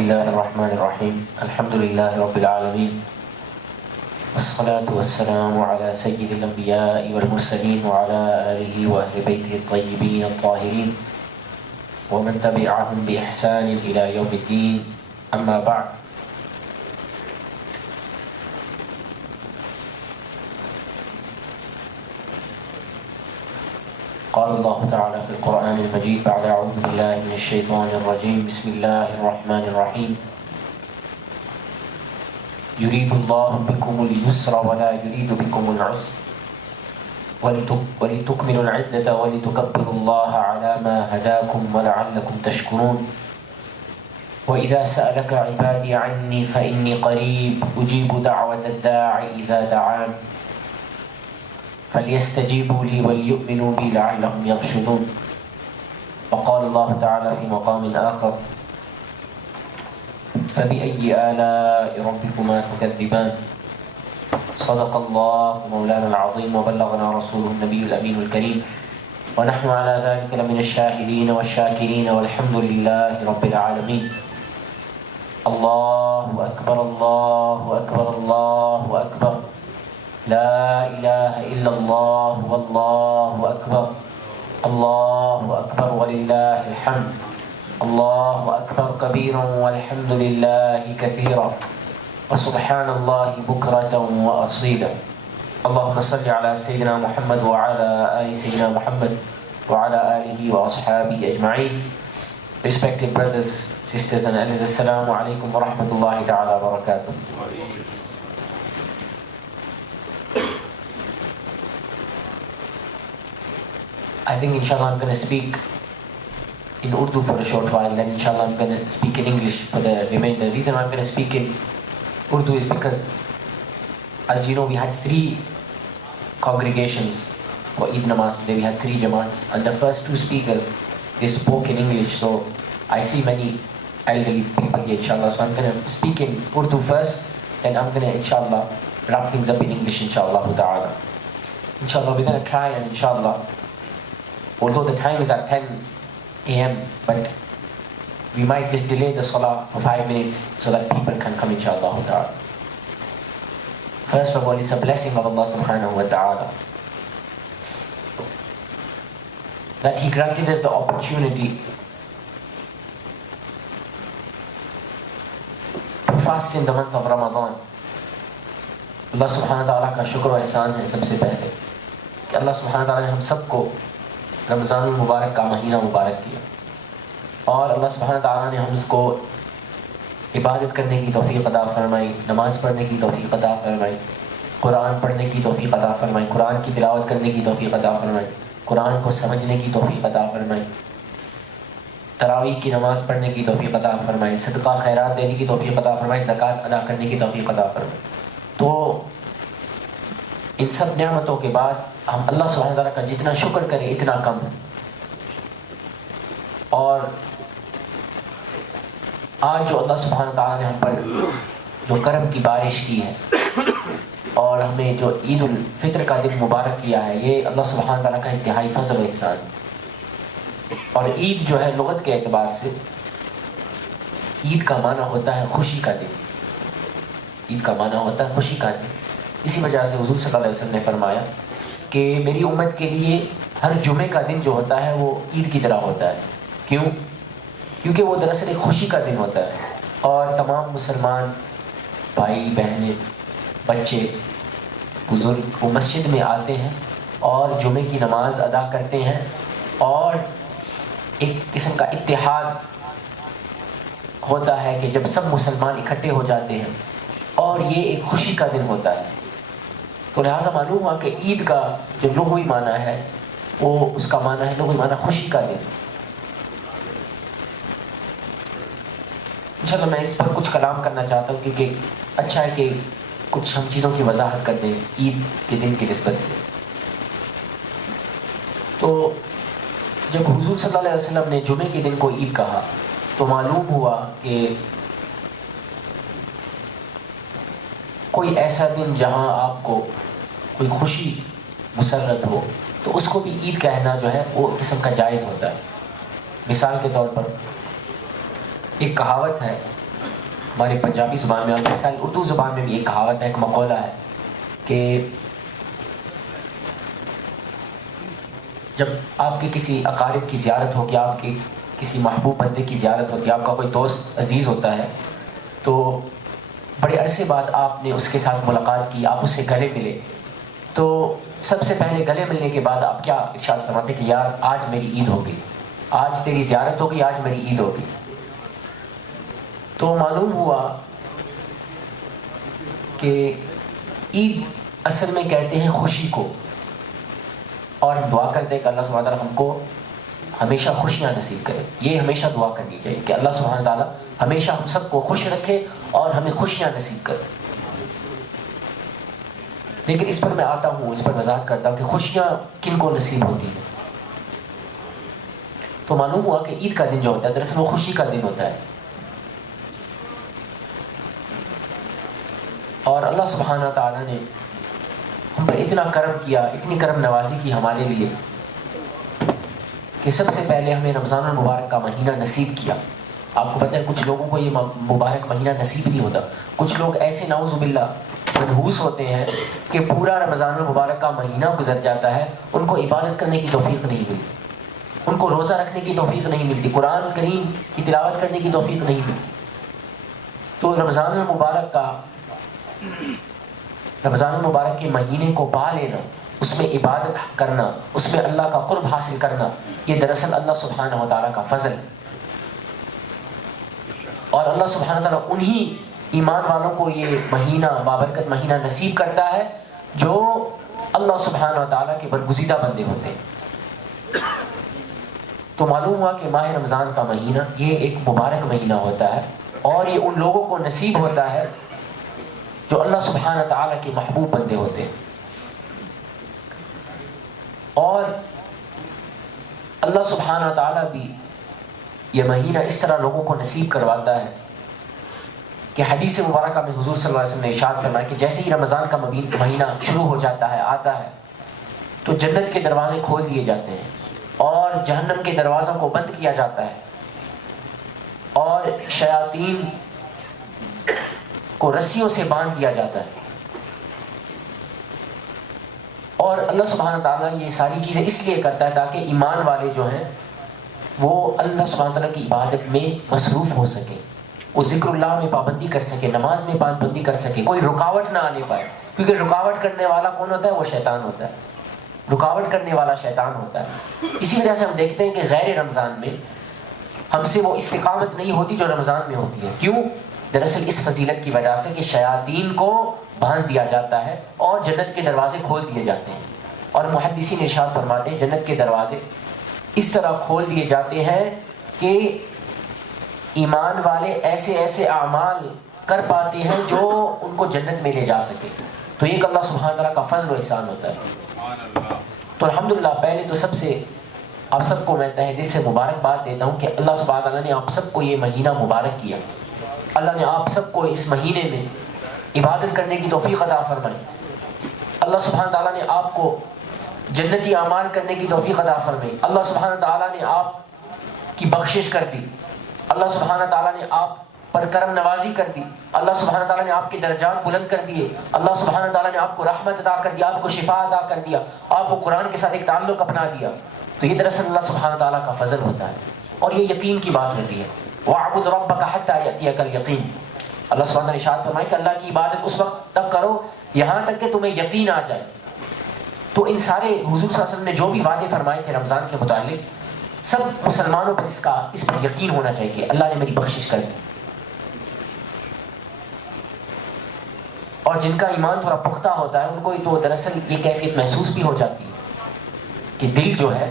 الله الرحمن الرحيم الحمد لله رب العالمين والصلاة والسلام على سيد الأنبياء والمرسلين وعلى آله وأهل بيته الطيبين الطاهرين ومن تبعهم بإحسان إلى يوم الدين أما بعد. قال الله تعالى في القرآن المجيد بعد أعوذ بالله من الشيطان الرجيم بسم الله الرحمن الرحيم يريد الله بكم اليسر ولا يريد بكم العسر ولتكملوا العدة ولتكبروا الله على ما هداكم ولعلكم تشكرون. وإذا سألك عبادي عني فإني قريب أجيب دعوة الداع إذا دعان فليستجيبوا لي وليؤمنوا بي لعلهم يرشدون. وقال الله تعالى في مقام آخر فبأي آلاء ربكما تكذبان. صدق الله مولانا العظيم وبلغنا رسوله النبي الأمين الكريم ونحن على ذلك لمن الشاهدين والشاكرين والحمد لله رب العالمين. الله أكبر الله أكبر الله أكبر لا إله إلا الله والله أكبر الله أكبر ولله الحمد. الله أكبر كبيرا والحمد لله كثيرا وسبحان الله بكرة وأصيلا. اللهم صل على سيدنا محمد وعلى آل سيدنا محمد وعلى آله وأصحابه أجمعين. Respected brothers, sisters and elders, Assalamu alaikum wa rahmatullahi ta'ala wa barakatuh. I think inshallah I'm going to speak in Urdu for a short while, then inshallah I'm going to speak in English for the remainder. The reason I'm going to speak in Urdu is because, as you know, we had 3 congregations for Eid Namaz today. We had 3 Jamaats, and the first 2 speakers, they spoke in English, so I see many elderly people here, inshallah. So I'm going to speak in Urdu first, then I'm going to, inshallah, wrap things up in English, inshallah ta'ala. Inshallah, we're going to try, and inshallah, although the time is at 10 a.m., but we might just delay the salah for 5 minutes so that people can come, inshallah ta'ala. First of all, it's a blessing of Allah subhanahu wa ta'ala that He granted us the opportunity to fast in the month of Ramadan. Allah subhanahu wa ta'ala ka shukr wa ihsan hai sabse pehle کہ اللہ سبحانہ تعالیٰ نے ہم سب کو رمضان المبارک کا مہینہ مبارک کیا، اور اللہ سبحانہ تعالیٰ نے ہم کو عبادت کرنے کی توفیق عطا فرمائی، نماز پڑھنے کی توفیق عطا فرمائی، قرآن پڑھنے کی توفیق عطا فرمائی، قرآن کی تلاوت کرنے کی توفیق عطا فرمائی، قرآن کو سمجھنے کی توفیق عطا فرمائی، تراویح کی نماز پڑھنے کی توفیق عطا فرمائی، صدقہ خیرات دینے کی توفیق عطا فرمائی، زکوٰۃ ادا کرنے کی توفیق عطا فرمائی. تو ان سب نعمتوں کے بعد ہم اللہ سبحانہ تعالیٰ کا جتنا شکر کریں اتنا کم ہے. اور آج جو اللہ سبحانہ تعالیٰ نے ہم پر جو کرم کی بارش کی ہے اور ہمیں جو عید الفطر کا دن مبارک کیا ہے، یہ اللہ سبحانہ تعالیٰ کا انتہائی فضل و احسان ہے. اور عید جو ہے لغت کے اعتبار سے عید کا معنی ہوتا ہے خوشی کا دن. عید کا معنی ہوتا ہے خوشی کا دن. اسی وجہ سے حضور صلی اللہ علیہ وسلم نے فرمایا کہ میری امت کے لیے ہر جمعے کا دن جو ہوتا ہے وہ عید کی طرح ہوتا ہے. کیوں؟ کیونکہ وہ دراصل ایک خوشی کا دن ہوتا ہے، اور تمام مسلمان بھائی بہنیں بچے بزرگ وہ مسجد میں آتے ہیں اور جمعے کی نماز ادا کرتے ہیں، اور ایک قسم کا اتحاد ہوتا ہے کہ جب سب مسلمان اکٹھے ہو جاتے ہیں، اور یہ ایک خوشی کا دن ہوتا ہے. تو لہٰذا معلوم ہوا کہ عید کا جو لغوی معنی ہے وہ اس کا معنی ہے لغوی معنی خوشی کا دن. انشاءاللہ میں اس پر کچھ کلام کرنا چاہتا ہوں، کیونکہ اچھا ہے کہ کچھ ہم چیزوں کی وضاحت کر دیں عید کے دن کی نسبت سے. تو جب حضور صلی اللہ علیہ وسلم نے جمعے کے دن کو عید کہا تو معلوم ہوا کہ کوئی ایسا دن جہاں آپ کو کوئی خوشی مسرت ہو تو اس کو بھی عید کہنا جو ہے وہ قسم کا جائز ہوتا ہے. مثال کے طور پر ایک کہاوت ہے ہمارے پنجابی زبان میں اور اردو زبان میں بھی ایک کہاوت ہے، ایک مقولہ ہے کہ جب آپ کے کسی اقارب کی زیارت ہوگی، آپ کے کسی محبوب بندے کی زیارت ہوتی ہے، آپ کا کوئی دوست عزیز ہوتا ہے، تو بڑے عرصے بعد آپ نے اس کے ساتھ ملاقات کی، آپ اس سے گلے ملے، تو سب سے پہلے گلے ملنے کے بعد آپ کیا ارشاد فرماتے کہ یار آج میری عید ہوگی، آج تیری زیارت ہوگی، آج میری عید ہوگی. تو معلوم ہوا کہ عید اصل میں کہتے ہیں خوشی کو، اور ہم دعا کرتے ہیں کہ اللہ سبحانہ تعالیٰ ہم کو ہمیشہ خوشیاں نصیب کرے. یہ ہمیشہ دعا کرنی چاہیے کہ اللہ سبحانہ تعالیٰ ہمیشہ ہم سب کو خوش رکھے اور ہمیں خوشیاں نصیب کرے. لیکن اس پر میں آتا ہوں، اس پر وضاحت کرتا ہوں کہ خوشیاں کن کو نصیب ہوتی ہیں. تو معلوم ہوا کہ عید کا دن جو ہوتا ہے دراصل وہ خوشی کا دن ہوتا ہے، اور اللہ سبحانہ تعالیٰ نے ہم پر اتنا کرم کیا، اتنی کرم نوازی کی ہمارے لیے کہ سب سے پہلے ہمیں رمضان المبارک کا مہینہ نصیب کیا. آپ کو پتہ ہے کچھ لوگوں کو یہ مبارک مہینہ نصیب نہیں ہوتا. کچھ لوگ ایسے نعوذ باللہ منحوس ہوتے ہیں کہ پورا رمضان المبارک کا مہینہ گزر جاتا ہے، ان کو عبادت کرنے کی توفیق نہیں ملتی، ان کو روزہ رکھنے کی توفیق نہیں ملتی، قرآن کریم کی تلاوت کرنے کی توفیق نہیں ملتی. تو رمضان المبارک کے مہینے کو پا لینا، اس میں عبادت کرنا، اس میں اللہ کا قرب حاصل کرنا، یہ دراصل اللہ سبحانہ و تعالیٰ کا فضل ہے. اور اللہ سبحانہ تعالیٰ انہی ایمان والوں کو یہ مہینہ بابرکت مہینہ نصیب کرتا ہے جو اللہ سبحانہ و تعالیٰ کے برگزیدہ بندے ہوتے ہیں. تو معلوم ہوا کہ ماہ رمضان کا مہینہ یہ ایک مبارک مہینہ ہوتا ہے، اور یہ ان لوگوں کو نصیب ہوتا ہے جو اللہ سبحانہ تعالیٰ کے محبوب بندے ہوتے ہیں. اور اللہ سبحانہ تعالیٰ بھی یہ مہینہ اس طرح لوگوں کو نصیب کرواتا ہے کہ حدیث مبارکہ میں حضور صلی اللہ علیہ وسلم نے ارشاد فرمایا کہ جیسے ہی رمضان کا مہینہ شروع ہو جاتا ہے، آتا ہے، تو جنت کے دروازے کھول دیے جاتے ہیں اور جہنم کے دروازوں کو بند کیا جاتا ہے، اور شیاطین کو رسیوں سے باندھ دیا جاتا ہے. اور اللہ سبحانہ تعالیٰ یہ ساری چیزیں اس لیے کرتا ہے تاکہ ایمان والے جو ہیں وہ اللہ سبحانہ تعالیٰ کی عبادت میں مصروف ہو سکیں، وہ ذکر اللہ میں پابندی کر سکے، نماز میں پابندی کر سکے، کوئی رکاوٹ نہ آنے پائے. کیونکہ رکاوٹ کرنے والا کون ہوتا ہے؟ وہ شیطان ہوتا ہے. رکاوٹ کرنے والا شیطان ہوتا ہے. اسی وجہ سے ہم دیکھتے ہیں کہ غیر رمضان میں ہم سے وہ استقامت نہیں ہوتی جو رمضان میں ہوتی ہے. کیوں؟ دراصل اس فضیلت کی وجہ سے کہ شیاطین کو باندھ دیا جاتا ہے اور جنت کے دروازے کھول دیے جاتے ہیں. اور محدثین ارشاد فرماتے ہیں جنت کے دروازے اس طرح کھول دیے جاتے ہیں کہ ایمان والے ایسے ایسے اعمال کر پاتے ہیں جو ان کو جنت میں لے جا سکے. تو یہ اللہ سبحانہ تعالیٰ کا فضل و احسان ہوتا ہے. تو الحمدللہ پہلے تو سب سے آپ سب کو میں تہ دل سے مبارکباد دیتا ہوں کہ اللہ سبحانہ تعالیٰ نے آپ سب کو یہ مہینہ مبارک کیا. اللہ نے آپ سب کو اس مہینے میں عبادت کرنے کی توفیق عطا فرمائی. اللہ سبحانہ تعالیٰ نے آپ کو جنتی اعمال کرنے کی توفیق عطا فرمائی. اللہ سبحانہ تعالیٰ نے آپ کی بخشش کر دی. اللہ سبحانہ تعالیٰ نے آپ پر کرم نوازی کر دی. اللہ سبحانہ تعالیٰ نے آپ کے درجات بلند کر دیے. اللہ سبحانہ تعالیٰ نے آپ کو رحمت عطا کر دیا، آپ کو شفا عطا کر دیا، آپ کو قرآن کے ساتھ ایک تعلق اپنا دیا. تو یہ دراصل اللہ سبحانہ تعالیٰ کا فضل ہوتا ہے، اور یہ یقین کی بات ہوتی ہے. وَاعْبُدْ رَبَّكَ حَتَّى يَأْتِيَكَ الْيَقِينُ. اللہ سبحانہ تعالیٰ نے ارشاد فرمایا کہ اللہ کی عبادت اس وقت تک کرو یہاں تک کہ تمہیں یقین آ جائے. تو ان سارے حضور صلی اللہ علیہ وسلم نے جو بھی وعدے فرمائے تھے رمضان کے متعلق، سب مسلمانوں پر اس پر یقین ہونا چاہیے کہ اللہ نے میری بخشش کر دی. اور جن کا ایمان تھوڑا پختہ ہوتا ہے ان کو تو دراصل یہ کیفیت محسوس بھی ہو جاتی ہے کہ دل جو ہے،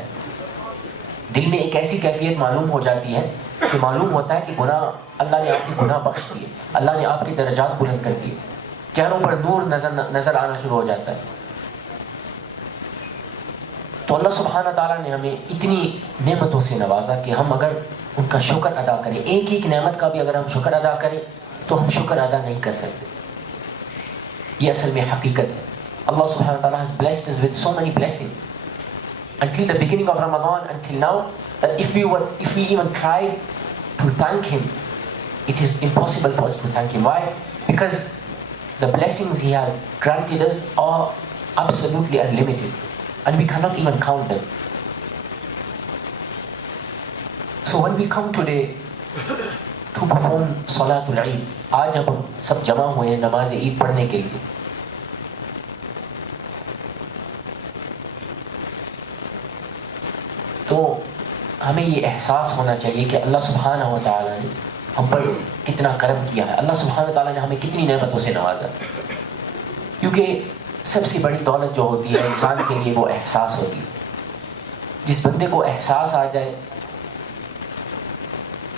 دل میں ایک ایسی کیفیت معلوم ہو جاتی ہے کہ معلوم ہوتا ہے کہ گناہ، اللہ نے آپ کے گناہ بخش دیے، اللہ نے آپ کے درجات بلند کر دیے، چہروں پر نور نظر آنا شروع ہو جاتا ہے. تو اللہ سبحانہ تعالیٰ نے ہمیں اتنی نعمتوں سے نوازا کہ ہم اگر ان کا شکر ادا کریں، ایک ایک نعمت کا بھی اگر ہم شکر ادا کریں تو ہم شکر ادا نہیں کر سکتے. یہ اصل میں حقیقت ہے. اللہ سبحانہ تعالیٰ has blessed us with so many blessings until the beginning of Ramadan, until now, that if we even tried to thank him it is impossible for us to thank Him. Why? Because the blessings He has granted us are absolutely unlimited, and we cannot even count them. So when we come today to perform Salatul Eid, آج ہم سب جمع ہوئے ہیں نماز عید پڑھنے کے لیے، تو ہمیں یہ احساس ہونا چاہیے کہ اللہ سبحانہ و تعالیٰ نے ہم پر کتنا کرم کیا ہے، اللہ سبحانہ و تعالیٰ نے ہمیں کتنی نعمتوں سے نوازا. کیونکہ سب سے بڑی دولت جو ہوتی ہے انسان کے لیے وہ احساس ہوتی ہے. جس بندے کو احساس آ جائے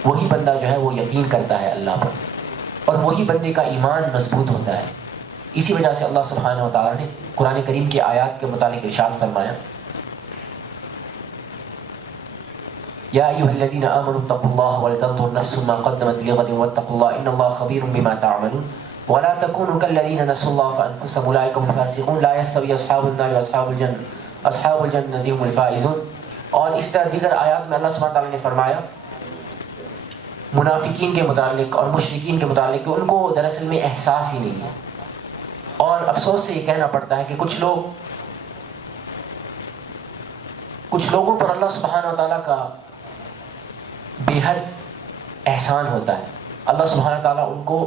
وہی بندہ جو ہے وہ یقین کرتا ہے اللہ پر، اور وہی بندے کا ایمان مضبوط ہوتا ہے. اسی وجہ سے اللہ سبحانہ و تعالیٰ نے قرآن کریم کی آیات کے متعلق ارشاد فرمایا، یا ایھا الذین آمنوا اتقوا اللہ ولتنظر نفس ما قدمت لغد واتقوا اللہ ان اللہ خبیر بما تعملون ولا تکونوا کالذین نسوا اللہ فانفسهم اولئک هم الفاسقون لا یستوی اصحاب النار واصحاب الجنة هم الفائزون. اور اس طرح دیگر آیات میں اللہ سبحانہ تعالیٰ نے فرمایا منافقین کے متعلق اور مشرکین کے متعلق کہ ان کو دراصل میں احساس ہی نہیں ہے. اور افسوس سے یہ کہنا پڑتا ہے کہ کچھ لوگوں پر اللہ سبحانہ و تعالیٰ کا بے حد احسان ہوتا ہے. اللہ سبحانہ و تعالیٰ ان کو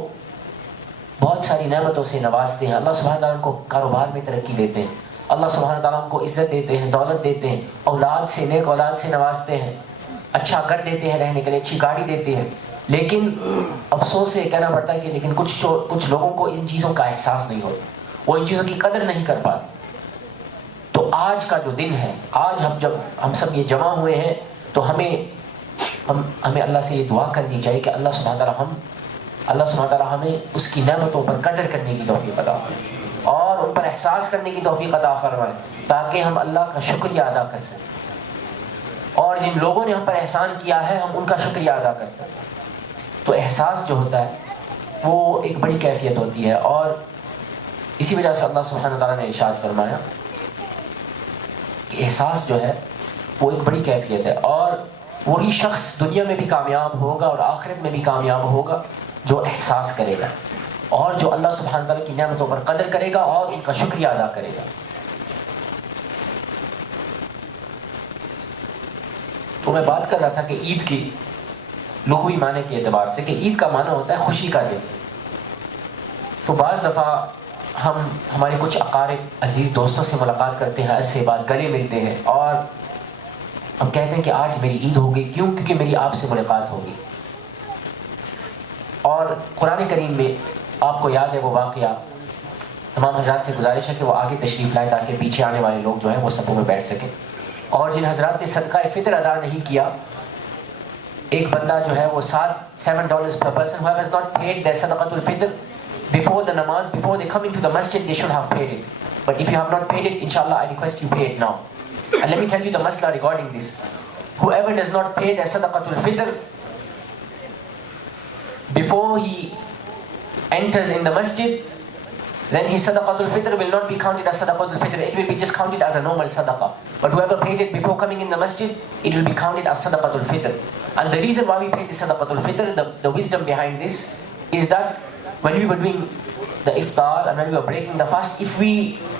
بہت ساری نعمتوں سے نوازتے ہیں. اللہ سبحانہ و تعالیٰ ان کو کاروبار میں ترقی دیتے ہیں. اللہ سبحانہ و تعالیٰ ان کو عزت دیتے ہیں، دولت دیتے ہیں، اولاد سے، نیک اولاد سے نوازتے ہیں، اچھا گھر دیتے ہیں رہنے کے لیے، اچھی گاڑی دیتے ہیں. لیکن افسوس سے کہنا پڑتا ہے کہ لیکن کچھ لوگوں کو ان چیزوں کا احساس نہیں ہوتا، وہ ان چیزوں کی قدر نہیں کر پاتے. تو آج کا جو دن ہے، آج جب ہم سب یہ جمع ہوئے ہیں تو ہمیں اللہ سے یہ دعا کرنی چاہیے کہ اللہ سبحانہ تعالیٰ ہمیں اس کی نعمتوں پر قدر کرنے کی توفیق عطا فرمائے اور ان پر احساس کرنے کی توفیق عطا فرمائے تاکہ ہم اللہ کا شکریہ ادا کر سکیں، اور جن لوگوں نے ہم پر احسان کیا ہے ہم ان کا شکریہ ادا کر سکیں. تو احساس جو ہوتا ہے وہ ایک بڑی کیفیت ہوتی ہے، اور اسی وجہ سے اللہ سبحانہ تعالیٰ نے ارشاد فرمایا کہ احساس جو ہے وہ ایک بڑی کیفیت ہے، اور وہی شخص دنیا میں بھی کامیاب ہوگا اور آخرت میں بھی کامیاب ہوگا جو احساس کرے گا اور جو اللہ سبحانہ تعالیٰ کی نعمتوں پر قدر کرے گا اور ان کا شکریہ ادا کرے گا. تو میں بات کر رہا تھا کہ عید کی لغوی معنی کے اعتبار سے کہ عید کا معنی ہوتا ہے خوشی کا دن. تو بعض دفعہ ہم ہمارے کچھ اقارب عزیز دوستوں سے ملاقات کرتے ہیں، عرصے بعد گلے ملتے ہیں اور ہم کہتے ہیں کہ آج میری عید ہوگی. کیوں؟ کیونکہ میری آپ سے ملاقات ہوگی. اور قرآن کریم میں آپ کو یاد ہے وہ واقعہ، تمام حضرات سے گزارش ہے کہ وہ آگے تشریف لائیں تاکہ پیچھے آنے والے لوگ جو ہیں وہ صفوں میں بیٹھ سکیں. اور جن حضرات نے صدقہ فطر ادا نہیں کیا، ایک بندہ جو ہے وہ $7 per person who has not paid their sadaqatul fitr before the namaz, before they come into the masjid, they should have paid it. But if you have not paid it, inshallah I request you pay it now. And let me tell you the masla regarding this. Whoever does not pay their sadaqatul fitr before he enters in the masjid, then his sadaqatul fitr will not be counted as sadaqatul fitr, it will be just counted as a normal sadaqah. But whoever pays it before coming in the masjid, it will be counted as sadaqatul fitr. And the reason why we pay the sadaqatul fitr, the wisdom behind this is that when we were doing the iftar and when we were breaking the fast, if we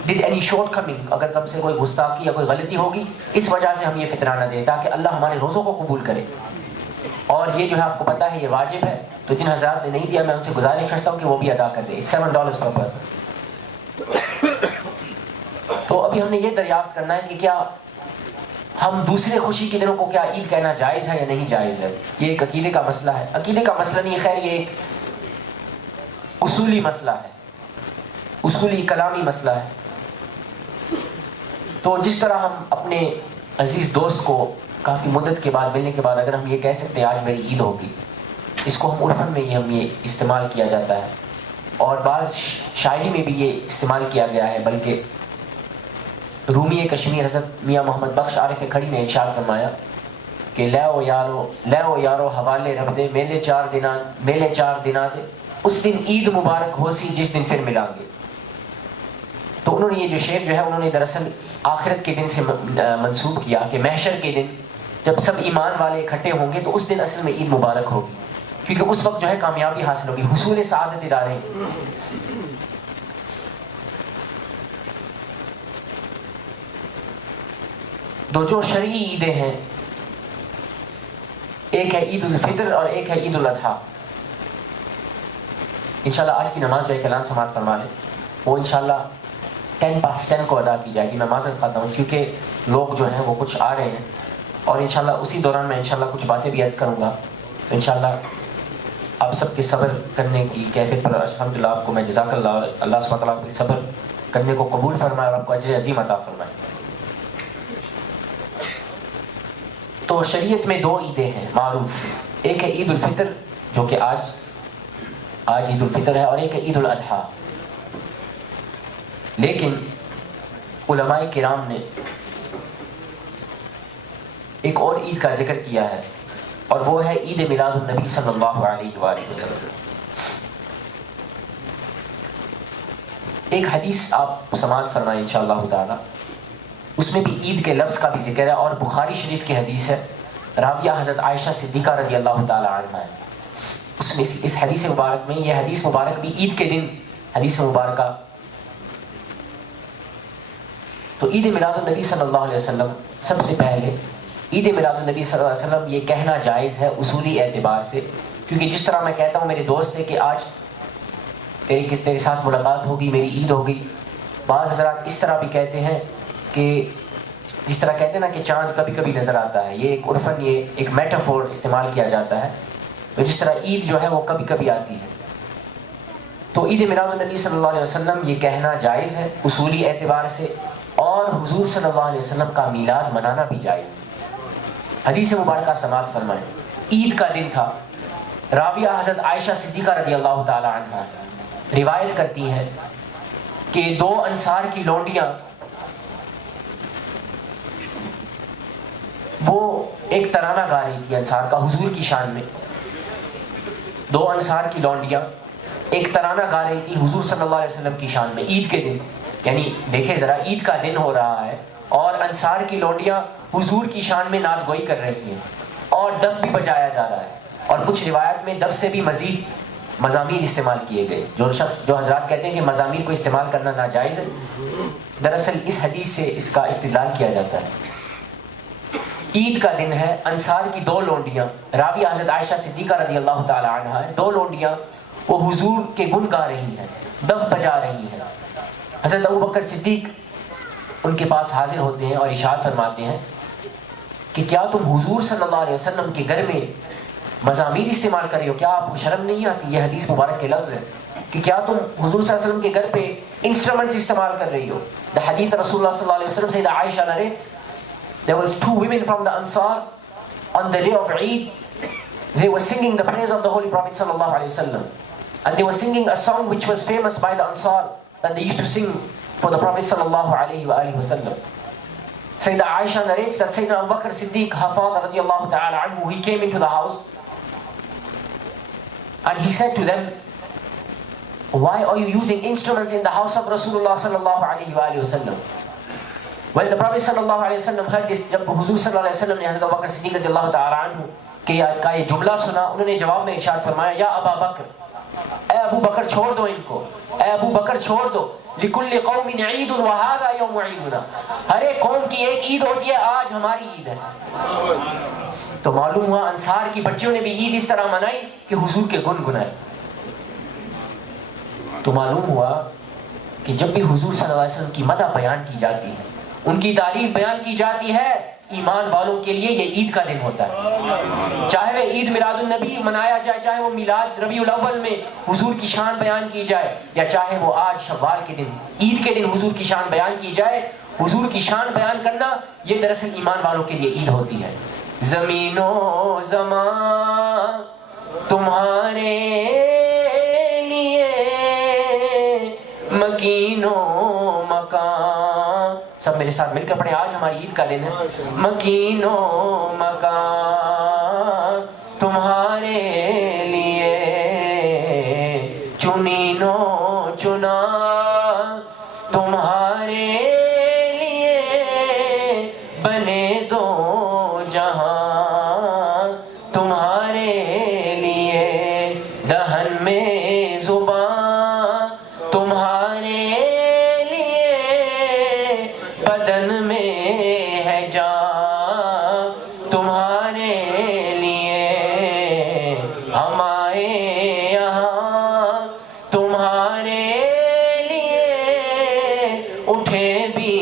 did any shortcoming, اگر کم سے کوئی گستاخی یا کوئی غلطی ہوگی، اس وجہ سے ہم یہ فطرانہ دیں تاکہ اللہ ہمارے روزوں کو قبول کرے. اور یہ جو ہے آپ کو پتہ ہے یہ واجب ہے، تو جن حضرات نے نہیں دیا میں ان سے گزارش کرتا ہوں کہ وہ بھی ادا کر دیں. $7 per person. تو ابھی ہم نے یہ دریافت کرنا ہے کہ کیا ہم دوسرے خوشی کے دنوں کو کیا عید کہنا جائز ہے یا نہیں جائز ہے. یہ ایک عقیدے کا مسئلہ ہے. عقیدے کا مسئلہ نہیں، خیر یہ ایک اصولی مسئلہ ہے، اصولی کلامی مسئلہ ہے. تو جس طرح ہم اپنے عزیز دوست کو کافی مدت کے بعد ملنے کے بعد اگر ہم یہ کہہ سکتے ہیں آج میری عید ہوگی، اس کو ہم عرفاً میں یہ استعمال کیا جاتا ہے، اور بعض شاعری میں بھی یہ استعمال کیا گیا ہے. بلکہ رومی کشمیر حضرت میاں محمد بخش عارف کھڑی نے ارشاد فرمایا کہ لے او یارو حوالے رب دے میلے 4 دناں دے اس دن عید مبارک ہو سی جس دن پھر ملیں گے. تو انہوں نے یہ جو شعر جو ہے انہوں نے دراصل آخرت کے دن سے منسوب کیا کہ محشر کے دن جب سب ایمان والے اکٹھے ہوں گے تو اس دن اصل میں عید مبارک ہوگی. کیونکہ اس وقت جو ہے کامیابی حاصل ہوگی، حصول سعادت ادارے۔ دو جو شرعی عیدیں ہیں، ایک ہے عید الفطر اور ایک ہے عید الاضحیٰ۔ انشاءاللہ آج کی نماز جو ہے اعلان سماعت فرما لیں، وہ انشاءاللہ 10:10 کو ادا کی جائے گی۔ میں معذرت خواہ ہوں کیونکہ لوگ جو ہیں وہ کچھ آ رہے ہیں، اور انشاءاللہ اسی دوران میں انشاءاللہ کچھ باتیں بھی عرض کروں گا۔ انشاءاللہ آپ سب کے صبر کرنے کی کیفیت پر الحمدللہ آپ کو میں جزاک اللہ، اللہ سبحانہ وتعالیٰ آپ کے صبر کرنے کو قبول فرمائے اور آپ کو اجر عظیم عطا فرمائے۔ تو شریعت میں دو عیدیں ہیں معروف، ایک ہے عید الفطر جو کہ آج عید الفطر ہے، اور ایک ہے عید الاضحیٰ۔ لیکن علماء کرام نے ایک اور عید کا ذکر کیا ہے، اور وہ ہے عید میلاد النبی صلی اللہ علیہ وآلہ وسلم۔ ایک حدیث آپ سماعت فرمائیں انشاءاللہ تعالی، اس میں بھی عید کے لفظ کا بھی ذکر ہے، اور بخاری شریف کی حدیث ہے، راویہ حضرت عائشہ صدیقہ رضی اللہ تعالی عنہا ہے۔ اس میں اس حدیث مبارک میں، یہ حدیث مبارک بھی عید کے دن حدیث مبارکہ، تو عید میلاد النبی صلی اللہ علیہ وسلم، سب سے پہلے عید میلاد النبی صلی اللہ علیہ وسلم یہ کہنا جائز ہے اصولی اعتبار سے، کیونکہ جس طرح میں کہتا ہوں میرے دوست ہے کہ آج تیرے ساتھ ملاقات ہوگی، میری عید ہوگی، بعض حضرات اس طرح بھی کہتے ہیں کہ جس طرح کہتے ہیں نا کہ چاند کبھی کبھی نظر آتا ہے، یہ ایک عرفاً یہ ایک میٹافور استعمال کیا جاتا ہے، تو جس طرح عید جو ہے وہ کبھی کبھی آتی ہے، تو عید میلاد النبی صلی اللہ علیہ وسلم یہ کہنا جائز ہے اصولی اعتبار سے، اور حضور صلی اللہ علیہ وسلم کا میلاد منانا بھی جائز ہے۔ حدیث مبارکہ سماعت فرمائیں، عید کا دن تھا، راویہ حضرت عائشہ صدیقہ رضی اللہ تعالی عنہا روایت کرتی ہیں کہ دو انصار کی لونڈیاں وہ ایک ترانہ گا رہی تھی انصار کا حضور کی شان میں۔ دو انصار کی لونڈیاں ایک ترانہ گا رہی تھی حضور صلی اللہ علیہ وسلم کی شان میں عید کے دن، یعنی دیکھیں ذرا عید کا دن ہو رہا ہے اور انصار کی لونڈیاں حضور کی شان میں نعت گوئی کر رہی ہیں، اور دف بھی بجایا جا رہا ہے، اور کچھ روایت میں دف سے بھی مزید مزامیر استعمال کیے گئے۔ جو حضرات کہتے ہیں کہ مزامیر کو استعمال کرنا ناجائز ہے، دراصل اس حدیث سے اس کا استدلال کیا جاتا ہے۔ عید کا دن ہے، انصار کی دو لونڈیاں، راویہ حضرت عائشہ صدیقہ رضی اللہ تعالی عنہا، دو لونڈیاں وہ حضور کے گن گا رہی ہیں، دف بجا رہی ہیں۔ حضرت ابوبکر صدیق ان کے پاس حاضر ہوتے ہیں اور ارشاد فرماتے ہیں کہ کیا تم حضور صلی اللہ علیہ وسلم کے گھر میں مزامیر استعمال کر رہے ہو، کیا آپ کو شرم نہیں آتی؟ یہ حدیث مبارک کے لفظ ہے کہ کیا تم حضور صلی اللہ علیہ وسلم کے گھر پہ انسٹرومنٹس استعمال کر رہی ہو؟ The hadith رسول اللہ صلی اللہ علیہ وسلم سے عائشہ narrates there was two women from the Ansar on the day of Eid. They were singing the praise of the Holy Prophet sallallahu alaihi wasallam, and they were singing a song which was famous by the Ansar that they used to sing for the Prophet sallallahu alaihi wasallam. Sayyidah Aisha narrates that Sayyidina Abu Bakr Siddiq Hafadh radiyallahu ta'ala anhu, he came into the house and he said to them, why are you using instruments in the house of Rasulullah sallallahu alaihi wasallam? When the Prophet sallallahu alaihi wasallam heard this, جب حضور صلی اللہ علیہ وسلم نے حضرت ابو بکر صدیق رضی اللہ تعالی عنہ کا یہ جملہ سنا، انہوں نے جواب میں ارشاد فرمایا، یا ابا بکر، اے ابو بکر چھوڑ دو ان کو، اے ابو بکر چھوڑ دو، لِكُلِّ قَوْمٍ عِيدٌ وَهَذَا يَوْمُ عِيدُنَا، ہر ایک قوم کی ایک عید ہوتی ہے، آج ہماری عید ہے۔ تو معلوم ہوا انصار کی بچیوں نے بھی عید اس طرح منائی کہ حضور کے گن گنائے۔ تو معلوم ہوا کہ جب بھی حضور صلی اللہ علیہ وسلم کی مدح بیان کی جاتی ہے، ان کی تعریف بیان کی جاتی ہے، ایمان والوں کے لیے یہ عید کا دن ہوتا ہے۔ چاہے وہ عید میلاد النبی منایا جائے، چاہے وہ میلاد ربیع الاول میں حضور کی شان بیان کی جائے، یا چاہے وہ آج شوال کے دن عید کے دن حضور کی شان بیان کی جائے، حضور کی شان بیان کرنا یہ دراصل ایمان والوں کے لیے عید ہوتی ہے۔ زمین و زمان تمہارے لیے، مکین و مکان، سب میرے ساتھ مل کر پڑھیں، آج ہماری عید کا دن ہے۔ مکین و مکان تمہارے لیے، چنین و چنا تمہارے لیے، بنے دو جہاں تمہارے لیے، بدن میں ہے جان تمہارے لیے ہم آئے یہاں تمہارے لیے اٹھے بھی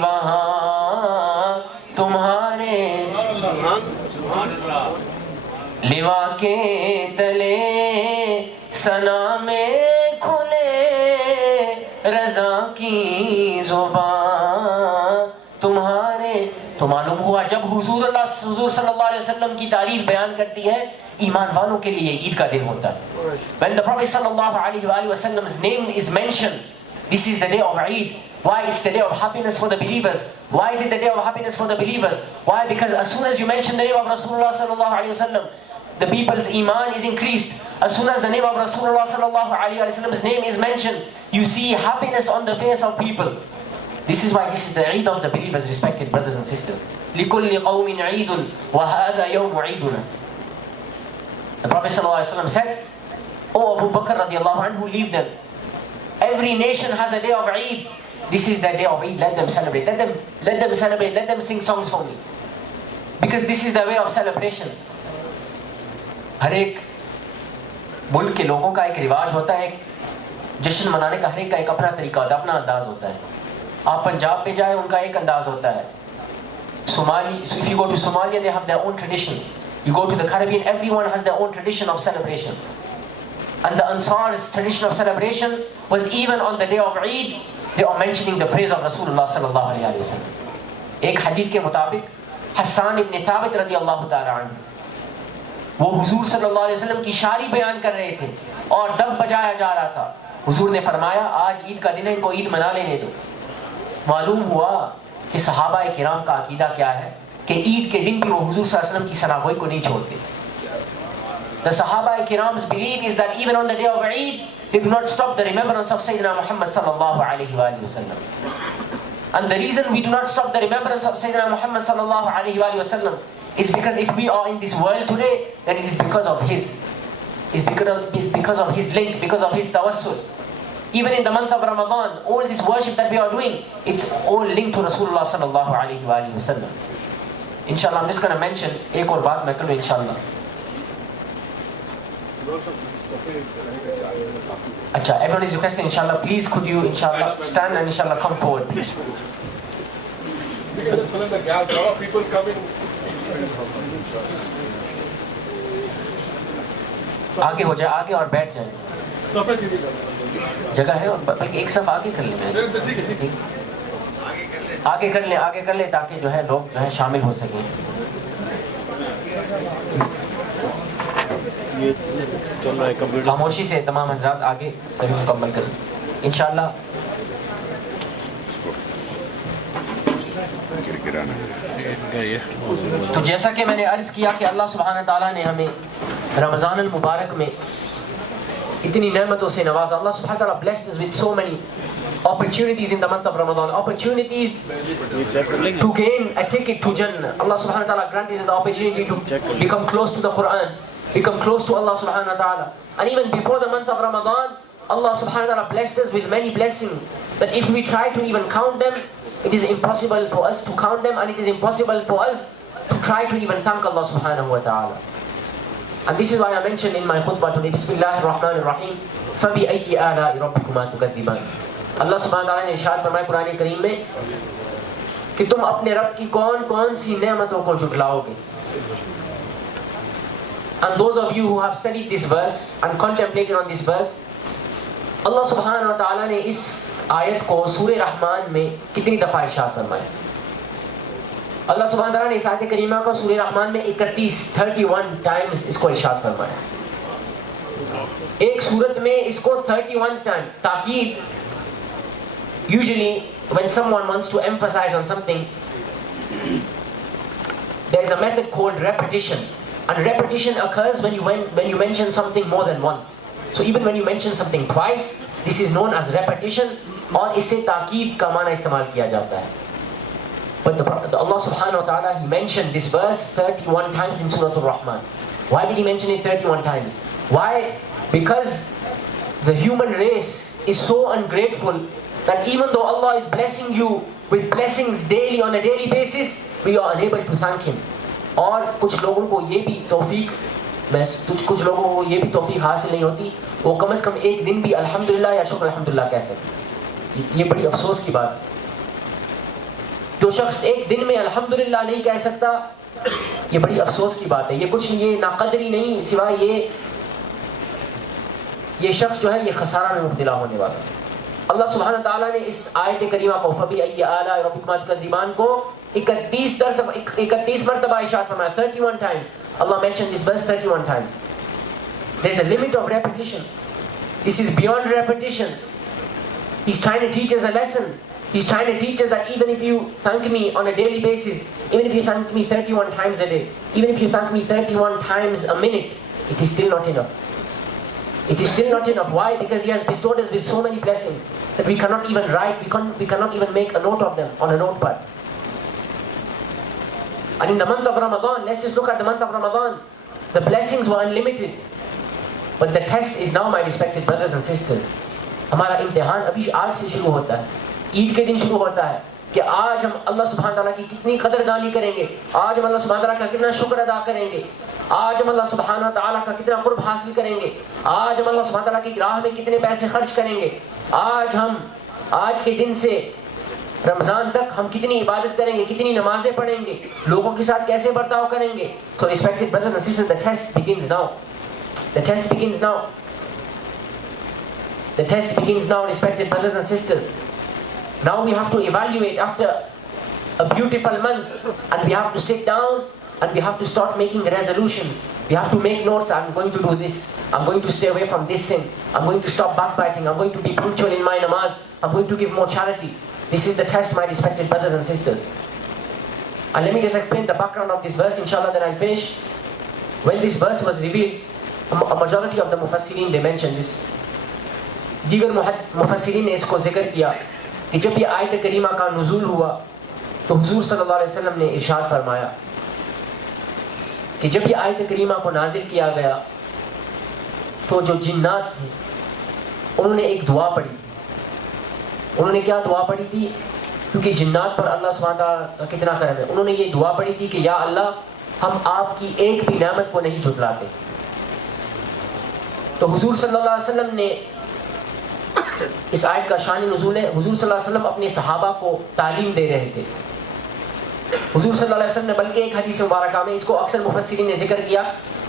وہاں تمہارے لوا کے تلے ثنا میں کھلے رضا کی زبان تمہارے. تو معلوم ہوا جب حضور صلی اللہ علیہ وسلم کی تعریف بیان کرتی ہے ایمان والوں کے لیے عید کا دن ہوتا ہے. When the Prophet sallallahu alaihi wasallam's name is mentioned, this is the day of Eid. Why? It's the day of happiness for the believers. Why is it the day of happiness for the believers? Why? Because as soon as you mention the name of Rasulullah sallallahu alaihi wasallam, the people's iman is increased. As soon as the name of Rasulullah sallallahu alaihi wasallam's name is mentioned, you see happiness on the face of people. This is why this is the Eid of the believers, respected brothers and sisters. لِكُلِّ قَوْمٍ عِيدٌ وَهَذَا يَوْمُ عِيدُنَا. The Prophet sallallahu alaihi wasallam said, "O Abu Bakr radiallahu anhu, leave them. Every nation has a day of Eid. This is the day of Eid. Let them celebrate. Let them celebrate. Let them sing songs for me. Because this is the way of celebration." ہر ایک ملک کے لوگوں کا ایک رواج ہوتا ہے, ایک جشن منانے کا ہر ایک کا ایک اپنا طریقہ ہوتا ہے, اپنا انداز ہوتا ہے. آپ پنجاب پہ جائیں ان کا ایک انداز ہوتا ہے. If you go to Somalia, they have their own tradition. You go to the Caribbean, everyone has their own tradition of celebration. And the Ansar's tradition of celebration was even on the day of Eid, they are mentioning the praise of Rasulullah sallallahu alayhi wa sallam. ایک حدیث کے مطابق حسان ابن ثابت رضی اللہ تعالی عنہ وہ حضور صلی اللہ علیہ وسلم کی شاعری بیان کر رہے تھے اور دف بجایا جا رہا تھا. حضور نے فرمایا آج عید کا دن ہے, ان کو عید منا لینے دو. معلوم ہوا کہ صحابہ کرام کا عقیدہ کیا ہے کہ عید کے دن بھی وہ حضور صلی اللہ علیہ وسلم کی ثناگوئی کو نہیں چھوڑتے. The Sahaba Kiram's belief is that even on the day of Eid, they do not stop the remembrance of Sayyidina Muhammad sallallahu alayhi wa sallam. And the reason we do not stop the remembrance of Sayyidina Muhammad sallallahu alayhi wa sallam is because if we are in this world today, then it is because of his. It's because of his link, because of his tawassul. Even in the month of Ramadan, all this worship that we are doing, it's all linked to Rasulullah sallallahu alayhi wa sallam. Inshallah, I'm just going to mention ایک اور بات میں کروں inshallah. Acha, everyone is requesting inshallah, please could you inshallah stand and inshallah come forward please. Because fill in the gap, a lot of people coming. آگے ہو جائے, آگے اور بیٹھ جائیں. جگہ ہے اور بلکہ ایک صف آگے کر لیں, آگے کر لیں تاکہ جو ہے لوگ جو ہے شامل ہو سکیں. خاموشی سے تمام حضرات آگے سبھی مکمل کریں انشاءاللہ. تو جیسا کہ میں نے عرض کیا کہ اللہ سبحانہ تعالیٰ نے ہمیں رمضان المبارک میں اتنی نعمتوں سے نوازا. اللہ سبحانہ تعالیٰ blessed us with so many opportunities in the month of Ramadan, opportunities to gain a ticket to Jannah. Allah subhanahu wa ta'ala granted us the opportunity to become close to the Quran, become close to Allah subhanahu wa ta'ala. And even before the month of Ramadan, Allah subhanahu wa ta'ala blessed us with many blessings that if we try to even count them, it is impossible for us to count them, and it is impossible for us to try to even thank Allah subhanahu wa ta'ala. And this is why I mentioned in my khutbah today, Bismillahir Rahmanir Rahim, فَبِأَيِّ آلَاءِ رَبِّكُمَا تُكَذِّبَانِ. اللہ سبحانہ تعالیٰ نے ارشاد فرمایا قرآن کریم میں کہ تم اپنے رب کی کون کون سی نعمتوں کو جھٹلاؤ گے. And those of you who have studied this verse and contemplated on this verse, اللہ سبحانہ و تعالیٰ نے اس آیت کو سورہ رحمان میں کتنی دفعہ ارشاد فرمایا. اللہ سبحانہ تعالیٰ نے اس آیت کریمہ کو سورہ رحمان میں 31 ٹائمز اس کو ارشاد فرمایا. ایک سورت میں اس کو 31 ٹائم تاکید. Usually when someone wants to emphasize on something, there is a method called repetition, and repetition occurs when you mention something more than once. So even when you mention something twice, this is known as repetition, اور اس سے تاکید کا معنی استعمال کیا جاتا ہے. But Allah subhanahu wa ta'ala, he mentioned this verse 31 times in Surah Al-Rahman. Why did he mention it 31 times? Why? Because the human race is so ungrateful that even though Allah is blessing you with blessings daily on a daily basis, we are unable to thank Him. اور کچھ لوگوں کو یہ بھی توفیق کچھ لوگوں کو یہ بھی توفیق حاصل نہیں ہوتی، وہ کم از کم ایک دن بھی الحمدللہ یا شکر الحمدللہ کہہ سکتے. یہ بڑی افسوس کی بات ہے. جو شخص ایک دن میں الحمدللہ نہیں کہہ سکتا، یہ بڑی افسوس کی بات ہے. یہ کچھ یہ ناقدری نہیں، سوائے یہ شخص جو ہے یہ خسارہ میں مبتلا ہونے والا ہے. اللہ سبحانہ تعالیٰ نے اس آیت کریمہ کو فَبِأَيِّ آلَاءِ رَبِّكُمَا تُكَذِّبَانِ کو 31 مرتبہ ارشاد فرمایا. 31 times Allah mentioned this verse 31 times. There's a limit of repetition. This is beyond repetition. He's trying to teach us a lesson. He's trying to teach us that even if you thank me on a daily basis, even if you thank me 31 times a day, even if you thank me 31 times a minute, it is still not enough. It is still not enough. Why? Because He has bestowed us with so many blessings that we cannot even write, we cannot even make a note of them on a notepad. And in the month of Ramadan, let's just look at the month of Ramadan. The blessings were unlimited. But the test is now, my respected brothers and sisters. ہمارا امتحان ابھی آج سے شروع ہوتا ہے. عید کے دن شروع ہوتا ہے کہ آج ہم اللہ سبحانہ تعالیٰ کی کتنی قدردانی کریں گے، آج ہم اللہ سبحانہ تعالیٰ کا کتنا شکر ادا کریں گے، آج ہم اللہ سبحانہ تعالیٰ کا کتنا قرب حاصل کریں گے، آج ہم اللہ سبحانہ تعالیٰ کی راہ میں کتنے پیسے خرچ کریں گے، آج کے دن سے رمضان تک ہم کتنی عبادت کریں گے، کتنی نمازیں پڑھیں گے، لوگوں کے ساتھ کیسے برتاؤ کریں گے. So respected brothers and sisters, the test begins now. The test begins now. The test begins now, respected brothers and sisters. Now we have to evaluate after a beautiful month, and we have to sit down and we have to start making resolutions. We have to make notes. I'm going to do this. I'm going to stay away from this sin. I'm going to stop backbiting. I'm going to be punctual in my namaz. I'm going to give more charity. This is the test, my respected brothers and sisters. And let me just explain the background of this verse, inshallah, then I'll finish. When this verse was revealed, a majority of the mufassirin, they mentioned this. دیگر مفسرین نے اس کو ذکر کیا کہ جب یہ آیت کریمہ کا نزول ہوا تو حضور صلی اللہ علیہ وسلم نے ارشاد فرمایا کہ جب یہ آیت کریمہ کو نازل کیا گیا تو جو جنات تھے انہوں نے ایک دعا پڑھی تھی. انہوں نے کیا دعا پڑھی تھی؟ کیونکہ جنات پر اللہ سبحانہ تعالیٰ کا کتنا کرم ہے. انہوں نے یہ دعا پڑھی تھی کہ یا اللہ ہم آپ کی ایک بھی نعمت کو نہیں جھٹلاتے. تو حضور صلی اللہ علیہ وسلم نے اس آیت کا شان نزول ہے. حضور صلی اللہ علیہ وسلم اپنے صحابہ کو تعلیم دے رہے تھے. حضور صلی اللہ علیہ وسلم نے بلکہ ایک حدیث مبارکہ میں اس کو اکثر مفسرین نے ذکر کیا.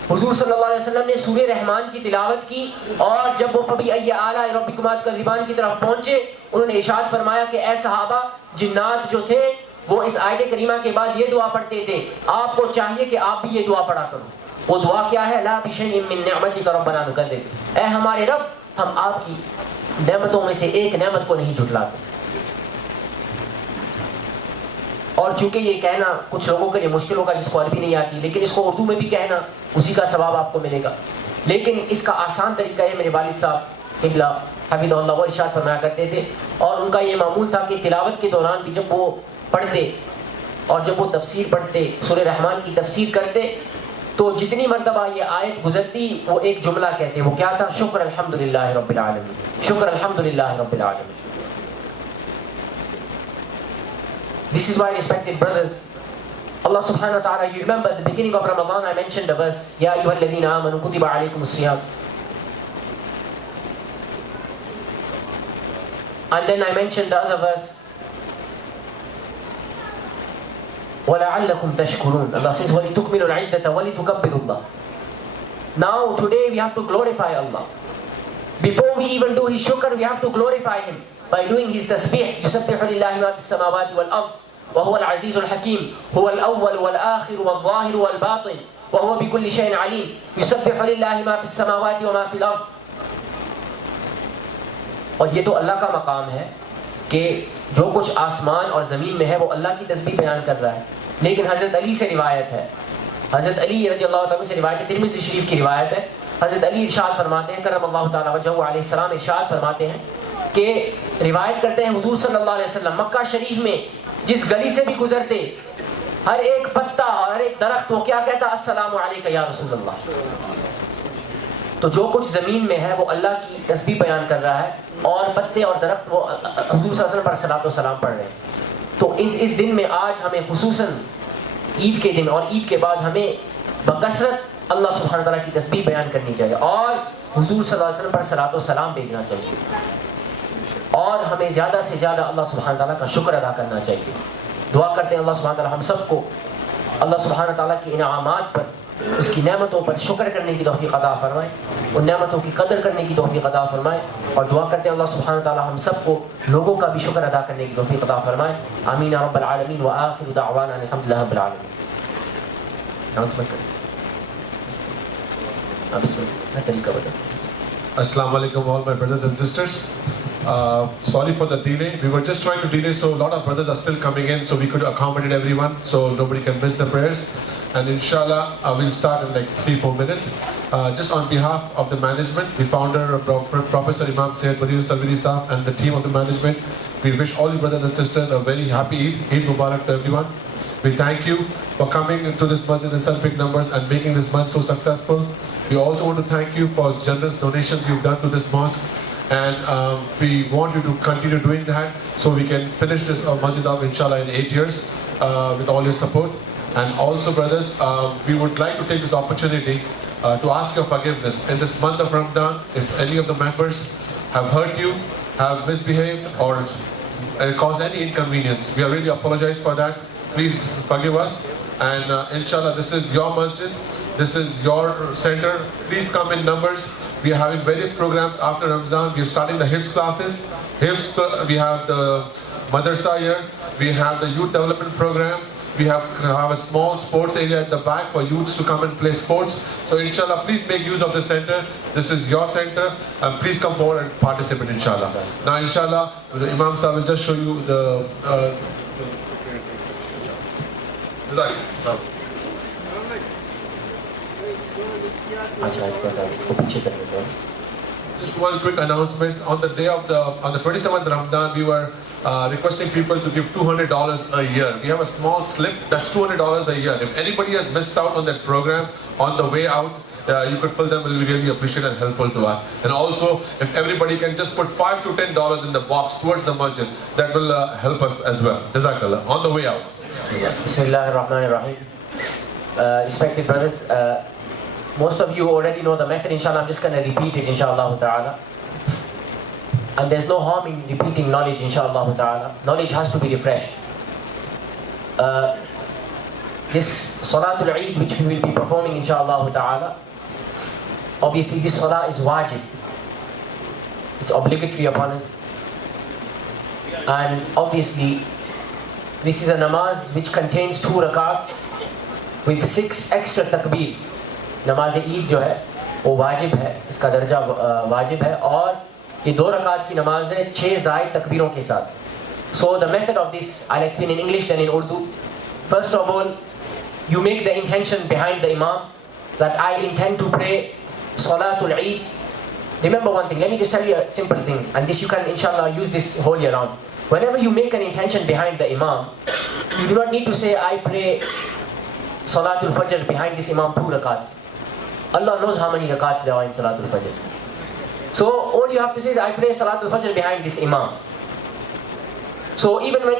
حضور صلی اللہ علیہ وسلم نے سورہ رحمان کی تلاوت کی اور جب وہ فَبِأَيِّ آلَاءِ رَبِّكُمَا تُكَذِّبَانِ کی طرف پہنچے انہوں نے ارشاد فرمایا کہ اے صحابہ، جنات جو تھے وہ اس آیت کریمہ کے بعد یہ دعا پڑھتے تھے، آپ کو چاہیے کہ آپ بھی یہ دعا پڑھا کرو. وہ دعا کیا ہے؟ لَا بِشَيْءٍ مِّن نِّعْمَتِكَ رَبَّنَا نُكَذِّبُ. اے ہمارے رب، ہم آپ کی نعمتوں میں سے ایک نعمت کو نہیں جھٹلاتے. اور چونکہ یہ کہنا کچھ لوگوں کے لیے مشکل ہوگا جس کو عربی نہیں آتی، لیکن اس کو اردو میں بھی کہنا اسی کا ثواب آپ کو ملے گا. لیکن اس کا آسان طریقہ ہے، میرے والد صاحب قبلہ حفظہ اللہ وہ ارشاد فرمایا کرتے تھے اور ان کا یہ معمول تھا کہ تلاوت کے دوران بھی جب وہ پڑھتے اور جب وہ تفسیر پڑھتے، سورہ رحمان کی تفسیر کرتے، تو جتنی مرتبہ یہ آیت گزرتی وہ ایک جملہ کہتے. وہ کیا تھا؟ شکر الحمدللہ رب العالمین، شکر الحمدللہ رب العالمین. This is why, respected brothers, Allah subhanahu wa ta'ala, you remember at the beginning of Ramadan I mentioned the verse Ya ayyuha alladhina amanu kutiba alaykum as-siyam, and then I mentioned the other verse وَلَعَلَّكُمْ تَشْكُرُونَ. Allah says وَلِتُكْمِلُوا الْعِدَّةَ وَلِتُكَبِّرُوا اللَّهَ. Now today we have to glorify Allah. Before we even do His shukr, we have to glorify Him by doing His tasbih. يُسَبِّحُ لِلَّهِ مَا فِي السَّمَاوَاتِ وَالْأَرْضِ وَهُوَ الْعَزِيزُ الْحَكِيمُ هُوَ الْأَوَّلُ وَالْآخِرُ وَالظَّاهِرُ وَالْبَاطِنُ وَهُوَ بِكُلِّ شَيْءٍ عَلِيمٌ. يُسَبِّحُ لِلَّهِ مَا فِي السَّمَاوَاتِ وَمَا فِي الْأَرْضِ. اور یہ تو اللہ کا مقام ہے کہ جو کچھ آسمان اور زمین میں ہے وہ اللہ کی تسبیح بیان کر رہا ہے. لیکن حضرت علی سے روایت ہے، حضرت علی رضی اللہ تعالیٰ سے روایت ہے، ترمذی شریف کی روایت ہے. حضرت علی ارشاد فرماتے ہیں کرم اللہ تعالیٰ وجہہ علیہ السلام ارشاد فرماتے ہیں کہ روایت کرتے ہیں حضور صلی اللہ علیہ وسلم مکہ شریف میں جس گلی سے بھی گزرتے ہر ایک پتا اور ہر ایک درخت وہ کیا کہتا؟ السلام علیکہ یا رسول اللہ. تو جو کچھ زمین میں ہے وہ اللہ کی تسبیح بیان کر رہا ہے, اور پتے اور درخت وہ حضور صلی اللہ علیہ وسلم پر صلاۃ و سلام پڑھ رہے ہیں. تو اس دن میں آج ہمیں خصوصاً عید کے دن اور عید کے بعد ہمیں بکثرت اللہ سبحانہ تعالیٰ کی تسبیح بیان کرنی چاہیے, اور حضور صلی اللہ علیہ وسلم پر صلاۃ و سلام بھیجنا چاہیے, اور ہمیں زیادہ سے زیادہ اللہ سبحانہ تعالیٰ کا شکر ادا کرنا چاہیے. دعا کرتے ہیں اللہ سبحانہ تعالیٰ ہم سب کو اللہ سبحانہ تعالیٰ کی انعامات پر, اس کی نعمتوں پر شکر کرنے کی توفیق عطا فرمائے, ان نعمتوں کی قدر کرنے کی توفیق عطا فرمائے, اور دعا کرتے ہیں اللہ سبحانہ تعالیٰ ہم سب کو لوگوں کا بھی شکر ادا کرنے کی توفیق عطا فرمائے. آمین رب العالمین, وآخر دعوانا الحمدللہ رب العالمین. بسم اللہ, طریقہ بتا. Assalamu alaikum all my brothers and sisters. Sorry for the delay. We were just trying to delay, so a lot of brothers are still coming in, so we could accommodate everyone, so nobody can miss the prayers. And inshallah, we'll start in like 3-4 minutes. Just on behalf of the management, the founder, Professor Imam Syed Badiur Sarwari Sahab, and the team of the management, we wish all you brothers and sisters a very happy Eid. Eid Mubarak to everyone. We thank you for coming into this masjid in such big numbers and making this month so successful. We also want to thank you for generous donations you've done to this mosque, and we want you to continue doing that so we can finish this masjid up inshallah in 8 years with all your support. And also brothers, we would like to take this opportunity to ask your forgiveness in this month of Ramadan. If any of the members have hurt you, have misbehaved, or caused any inconvenience, we really apologize for that. Please forgive us, and inshallah this is your masjid, this is your center. Please come in numbers. We are having various programs after Ramzan. We are starting the Hifz classes. We have the madrasa here. We have the youth development program. We have a small sports area at the back for youths to come and play sports. So inshallah, please make use of the center. This is your center, and please come forward and participate inshallah. Now inshallah, the Imam Sahib will just show you the Just one quick announcement. On the day of on the 27th Ramadan, we were requesting people to give $200 a year. We have a small slip that's $200 a year. If anybody has missed out on that program on the way out, you could fill them. Will be really appreciated and helpful to us. And also, if everybody can just put $5 to $10 in the box towards the masjid, that will help us as well. Jazakallah. On the way out. Bismillahir Rahmanir Rahim. Respected brothers, most of you already know the method. Inshallah, I'm just going to repeat it, inshallah ta'ala. And there's no harm in repeating knowledge, inshallah ta'ala. Knowledge has to be refreshed. This Salatul Eid, which we will be performing, inshallah ta'ala, obviously this salah is wajib. It's obligatory upon us. And obviously, this is a namaz which contains 2 rakats with 6 extra takbeers. نماز عید جو ہے وہ واجب ہے, اس کا درجہ واجب ہے, اور یہ 2 رکعت کی نماز ہے 6 زائد تکبیروں کے ساتھ. So the method of this, I'll explain in English then in Urdu. First of all, you make the intention behind the Imam that I intend to pray Salatul Eid. Remember one thing, let me just tell you a simple thing, and this you can inshallah use this whole year round. Whenever you make an intention behind the Imam, you do not need to say I pray Salatul Fajr behind this Imam 2 rakats. Allah knows how many rakats there are in Salatul Fajr. So all you have to say is I pray Salatul Fajr behind this Imam. So even when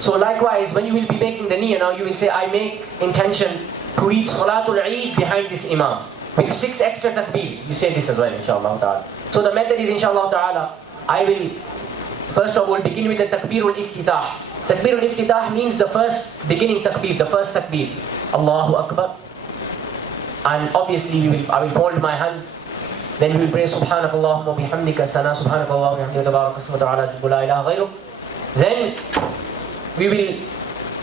So likewise, when you will be making the niyyah now, you will say I make intention to read Salatul Eid behind this Imam with 6 extra takbeers. You say this as well, inshallah ta'ala. So the method is, inshallah ta'ala, I will first of all begin with the Takbirul Iftitah. Takbirul Iftitah means the first beginning takbir, the first takbir. Allahu Akbar. And obviously I will fold my hands. Then we will pray Subhanakallahumma wa bihamdika sana, Subhanakallahumma wa bihamdika tabarak wa ta'ala jalla la ilaha ghayruk. Then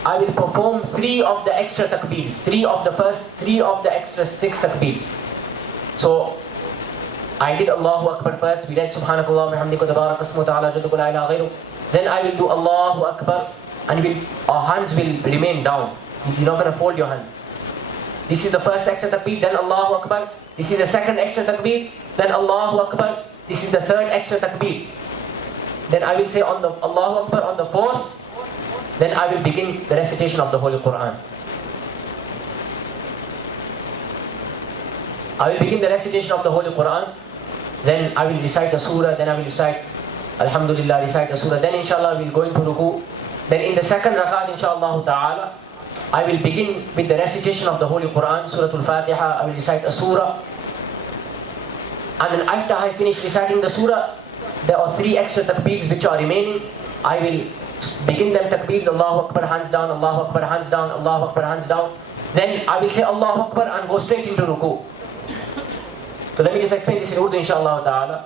I will perform 3 of the extra takbirs, 3 of the extra 6 takbirs. So I did Allahu Akbar first, we read Subhanakallah wa bihamdika tabarak wa ta'ala jalla la ilaha ghayruk. Then I will do Allahu Akbar, and our hands will remain down. You're not going to fold your hand. This is the first extra takbir, then Allahu Akbar. This is the second extra takbir, then Allahu Akbar. This is the third extra takbir. Then I will say on the Allahu Akbar on the 4th, then I will begin the recitation of the Holy Quran. I will begin the recitation of the Holy Quran, then I will recite a surah, then I will recite Alhamdulillah, recite a surah, then inshallah we will go into ruku. Then in the second rakat, inshallah ta'ala, I will begin with the recitation of the Holy Quran, Surah Al-Fatiha, I will recite a surah. And then after I finish reciting the surah, there are 3 extra takbeers which are remaining. I will begin them takbeers, Allahu Akbar, hands down, Allahu Akbar, hands down, Allahu Akbar, hands down. Then I will say Allahu Akbar and go straight into ruku. So let me just explain this in Urdu inshallah ta'ala.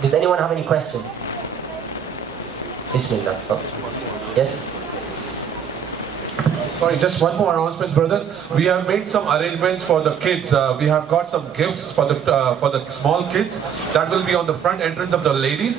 Does anyone have any question? Bismillah. Yes. Sorry, just one more announcement, brothers. We have made some arrangements for the kids. We have got some gifts for the small kids. That will be on the front entrance of the ladies.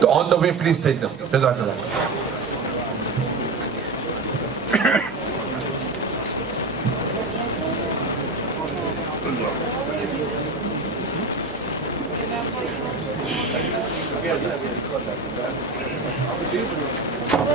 So on the way, please take them. Jazakallah.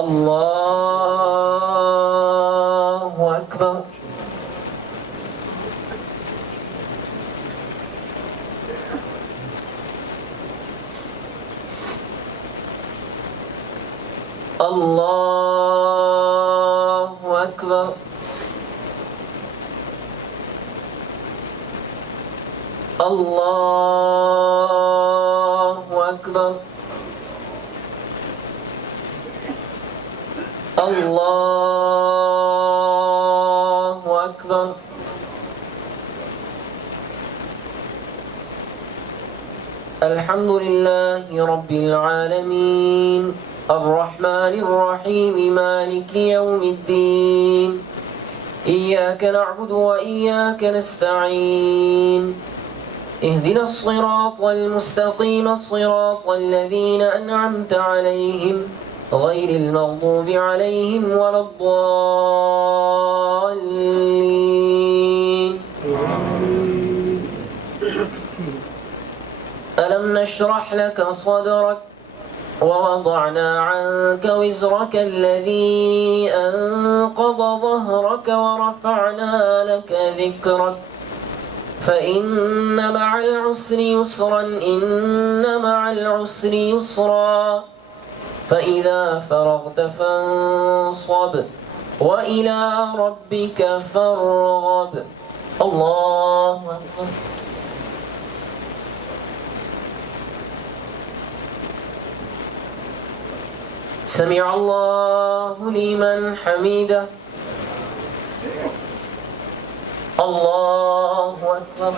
Allahu Akbar. Allahu Akbar. Allahu Akbar. Allahu Akbar. Alhamdulillahi Rabbil Alameen. Ar-Rahmanir Rahim. Maliki Yawmiddin. إياك نعبد وإياك نستعين. اهدنا الصراط المستقيم صراط الذين أنعمت عليهم غير المغضوب عليهم ولا الضالين. ألم نشرح لك صدرك ووضعنا عنك وزرك الذي أنقض ظهرك ورفعنا لك ذكرك فإن مع العسر يسرا إن مع العسر يسرا فإذا فرغت فانصب وإلى ربك فارغب. الله أكبر. سمع الله لمن حمده. الله أكبر.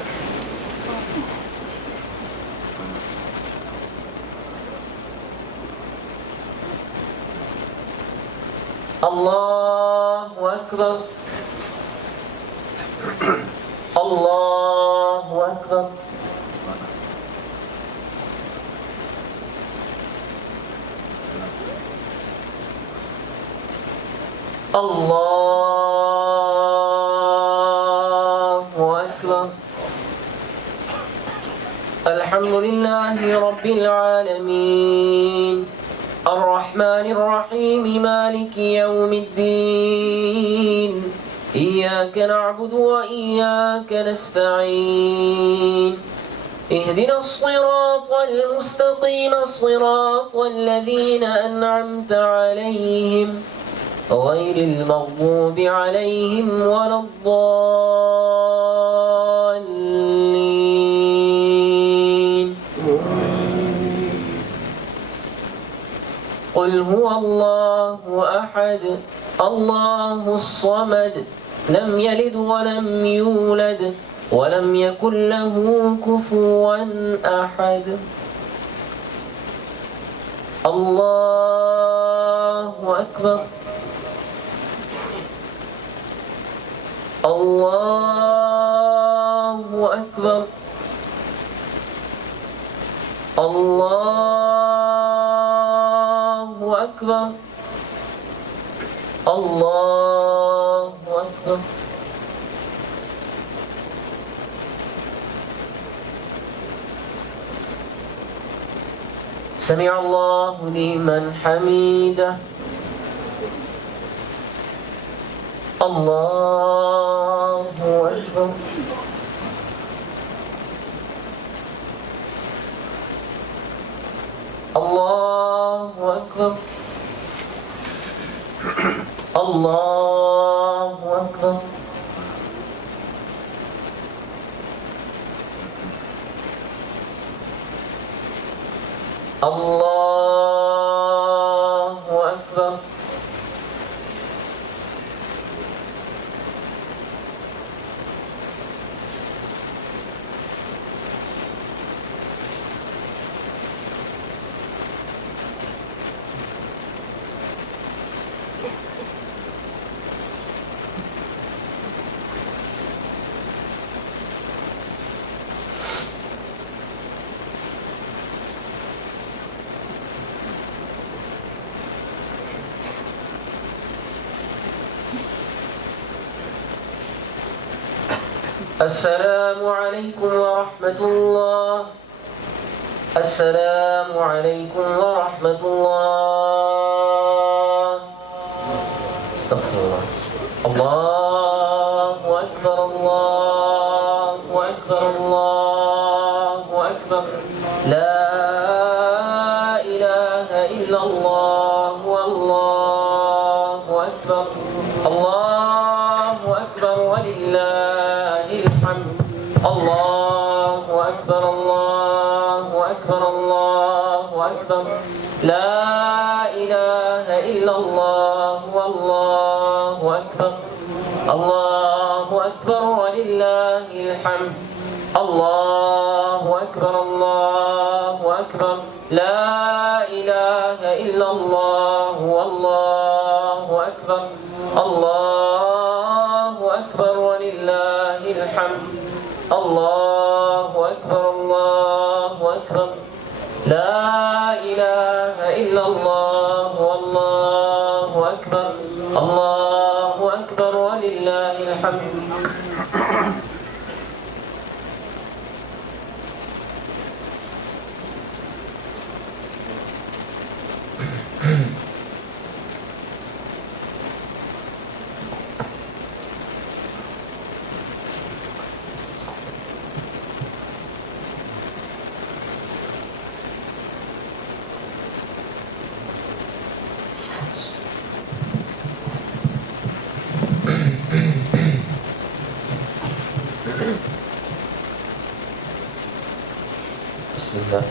الله أكبر الله أكبر الله أكبر. الحمد لله رب العالمين الرحمن الرحيم مالك يوم الدين إياك نعبد وإياك نستعين اهدنا الصراط المستقيم صراط الذين أنعمت عليهم غير المغضوب عليهم ولا الضالين. قل هو الله أحد الله الصمد لم يلد ولم يولد ولم يكن له كفوا أحد. الله أكبر الله أكبر الله أكبر الله أكبر. سمع الله لمن حمده. الله أكبر الله أكبر الله أكبر الله أكبر. السلام عليكم ورحمة الله. السلام عليكم ورحمة الله. استغفر الله. الله أكبر الله أكبر الله أكبر. لا إله إلا الله والله أكبر. الله أكبر ولله الحمد. الله أكبر الله أكبر الله أكبر. لا إله إلا الله والله أكبر. الله أكبر ولله الحمد. الله أكبر الله أكبر. لا إله إلا الله والله أكبر. الله أكبر ولله الحمد. الله أكبر الله أكبر. لا إله إلا الله والله أكبر. الله أكبر ولله الحمد. بسم الله.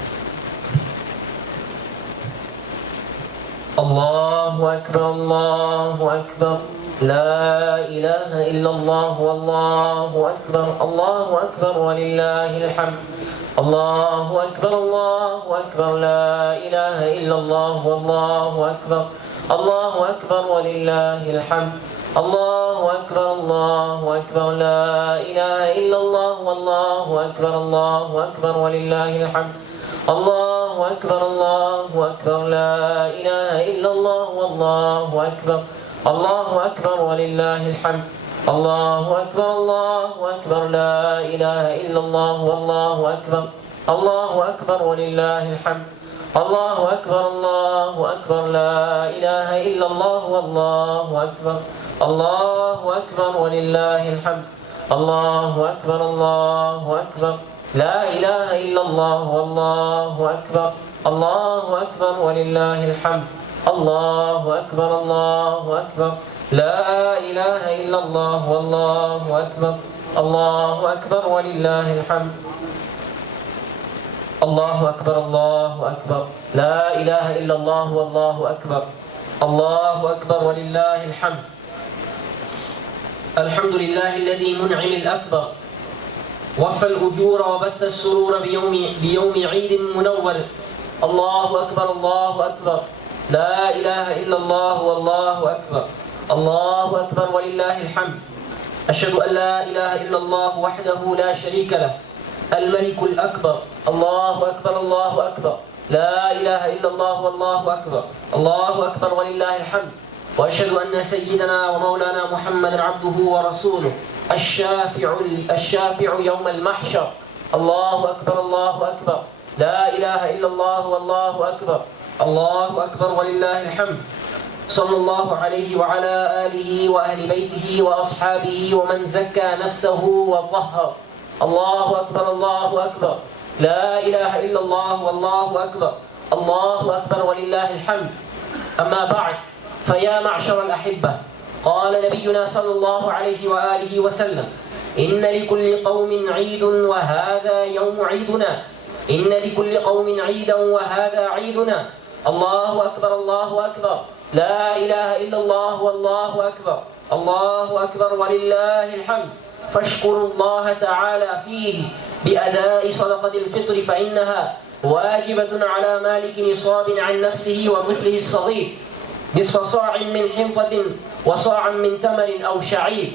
الله أكبر الله أكبر. لا إله إلا الله والله أكبر. الله أكبر ولله الحمد. الله أكبر الله أكبر. لا إله إلا الله والله أكبر. الله أكبر ولله الحمد. الله أكبر الله أكبر لا إله إلا الله والله أكبر الله أكبر ولله الحمد. الله أكبر الله أكبر لا إله إلا الله والله أكبر. الله أكبر ولله الحمد. الله أكبر الله أكبر لا إله إلا الله والله أكبر. الله أكبر ولله الحمد. الله أكبر الله أكبر لا إله إلا الله والله أكبر. الله أكبر ولله الحمد. الله أكبر الله أكبر لا إله إلا الله والله أكبر. الله أكبر ولله الحمد. الله أكبر الله أكبر لا إله إلا الله والله أكبر. الله أكبر ولله الحمد. الله أكبر الله أكبر لا إله إلا الله والله أكبر. الله أكبر ولله الحمد. الحمد لله الذي منعم الأكبر وفى الأجور وبث السرور بيوم عيد منور. الله أكبر الله أكبر لا إله إلا الله والله أكبر. الله أكبر ولله الحمد. أشهد أن لا إله إلا الله وحده لا شريك له الملك الأكبر. الله أكبر الله أكبر لا إله إلا الله والله أكبر. الله أكبر ولله الحمد. وأشهد أن سيدنا ومولانا محمد عبده ورسوله الشافع يوم المحشر. الله أكبر الله أكبر لا إله إلا الله والله أكبر. الله أكبر ولله الحمد. صلى الله عليه وعلى آله وأهل بيته وأصحابه ومن زكى نفسه وطهر. الله أكبر الله أكبر لا إله إلا الله والله أكبر. الله أكبر ولله الحمد. أما بعد، فيا معشر الأحبة، قال نبينا صلى الله عليه وآله وسلم: إن لكل قوم عيد وهذا يوم عيدنا. إن لكل قوم عيدا وهذا عيدنا. الله أكبر الله أكبر لا إله إلا الله والله أكبر. الله أكبر ولله الحمد. فاشكروا الله تعالى فيه بأداء صدقة الفطر، فإنها واجبة على مالك نصاب عن نفسه وطفله الصغير، نصف صاع من حنطة وصاعا من تمر أو شعير.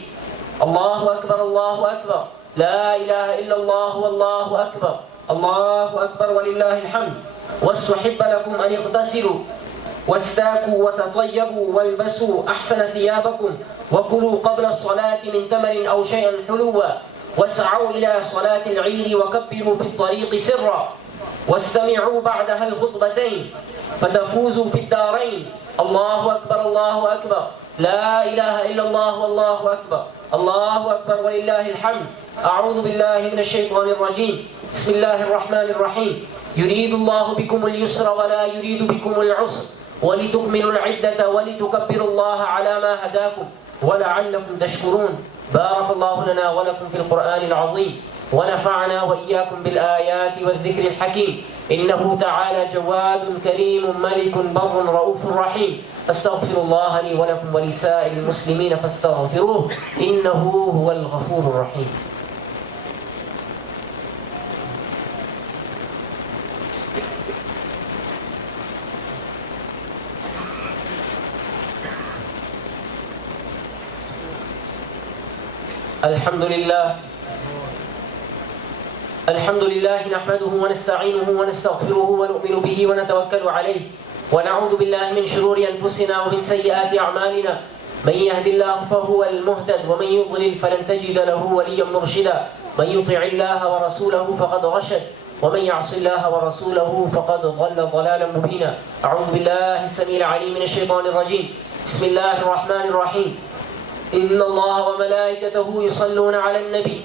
الله أكبر الله أكبر لا إله إلا الله والله أكبر. الله أكبر ولله الحمد. واستحب لكم أن اغتسلوا واستاكوا وتطيبوا والبسوا أحسن ثيابكم وكلوا قبل الصلاة من تمر أو شيئا حلوا، واسعوا إلى صلاة العيد وكبروا في الطريق سرا، واستمعوا بعدها الخطبتين فتفوزوا في الدارين. الله أكبر الله أكبر لا إله إلا الله والله أكبر. الله أكبر ولله الحمد. أعوذ بالله من الشيطان الرجيم. بسم الله الرحمن الرحيم. يريد الله بكم اليسر ولا يريد بكم العسر ولتكملوا العدة ولتكبروا الله على ما هداكم ولعلكم تشكرون. بارك الله لنا ولكم في القرآن العظيم، ونفعنا وإياكم بالآيات والذكر الحكيم. إنه تعالى جواد كريم ملك بر رؤوف رحيم. أستغفر الله لي ولكم ولسائر المسلمين فاستغفروه إنه هو الغفور الرحيم. الحمد لله نحمده ونستعينه ونستغفره ونؤمن به ونتوكل عليه، ونعوذ بالله من شرور أنفسنا ومن سيئات أعمالنا. من يهد الله فهو المهتد، ومن يضلل فلن تجد له وليا مرشدا. من يطع الله ورسوله فقد رشد، ومن يعص الله ورسوله فقد ضل ضلالا مبينا. أعوذ بالله السميع العليم من الشيطان الرجيم. بسم الله الرحمن الرحيم. إن الله وملائكته يصلون على النبي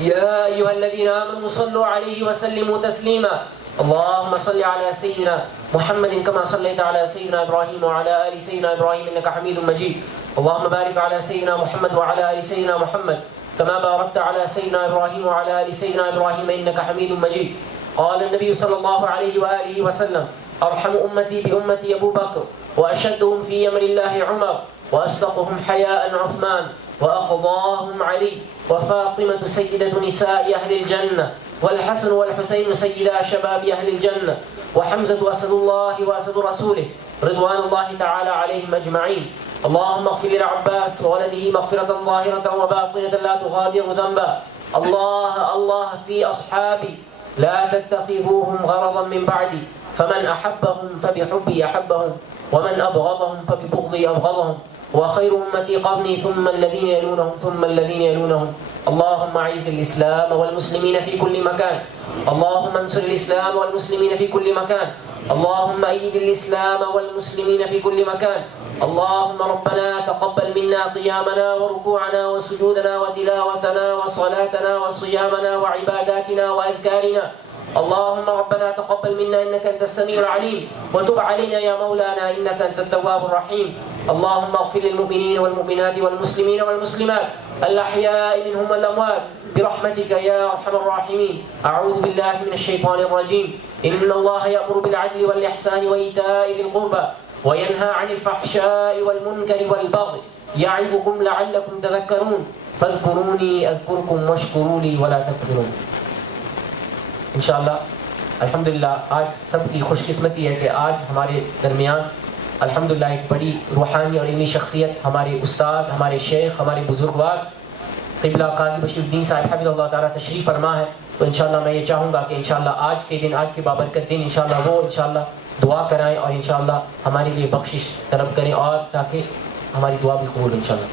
يا أيها الذين آمنوا صلوا عليه وسلموا تسليما. اللهم صل على سيدنا محمد كما صليت على سيدنا إبراهيم وعلى آل سيدنا إبراهيم إنك حميد مجيد. اللهم بارك على سيدنا محمد وعلى آل سيدنا محمد كما باركت على سيدنا إبراهيم وعلى آل سيدنا إبراهيم إنك حميد مجيد. قال النبي صلى الله عليه وآله وسلم: أرحم أمتي بأمتي أبو بكر، وأشدهم في أمر الله عمر، وأصدقهم حياء عثمان، وأقضاهم علي، وفاطمة سيدة نساء أهل الجنة، والحسن والحسين سيدا شباب أهل الجنة، وحمزة وأسد الله وأسد رسوله رضوان الله تعالى عليهم أجمعين. اللهم اغفر للعباس وولده مغفرة ظاهرة وباطنة لا تغادر ذنبا. الله في أصحابي لا تتخذوهم غرضا من بعدي، فمن أحبهم فبحبي أحبهم، ومن أبغضهم فببغضي أبغضهم، وخير أمتي قرني ثم الذين يلونهم ثم الذين يلونهم. اللهم أعز الإسلام والمسلمين في كل مكان. اللهم انصر الإسلام والمسلمين في كل مكان. اللهم أيد الإسلام والمسلمين في كل مكان. اللهم ربنا تقبل منا قيامنا وركوعنا وسجودنا وتلاوتنا وصلاتنا وصيامنا وعباداتنا وأذكارنا. اللهم ربنا تقبل منا إنك أنت السميع العليم، وتب علينا يا مولانا إنك أنت التواب الرحيم. اللهم اغفر للمؤمنين والمؤمنات والمسلمين والمسلمات الأحياء منهم والأموات برحمتك يا أرحم الراحمين. أعوذ بالله من الشيطان الرجيم. إن الله يأمر بالعدل والإحسان وإيتاء ذي القربى وينهى عن الفحشاء والمنكر والبغي يعظكم لعلكم تذكرون. فاذكروني أذكركم واشكروا لي ولا تكفرون. انشاءاللہ الحمدللہ آج سب کی خوش قسمتی ہے کہ آج ہمارے درمیان الحمدللہ ایک بڑی روحانی اور علمی شخصیت ہمارے استاد، ہمارے شیخ، ہمارے بزرگوار قبلہ قاضی بشیر الدین صاحب حفظ اللہ تعالیٰ تشریف فرما ہے. تو انشاءاللہ میں یہ چاہوں گا کہ انشاءاللہ آج کے دن، آج کے بابرکت دن انشاءاللہ وہ انشاءاللہ دعا کرائیں اور انشاءاللہ ہمارے لیے بخشش طلب کریں، اور تاکہ ہماری دعا بھی قبول انشاءاللہ.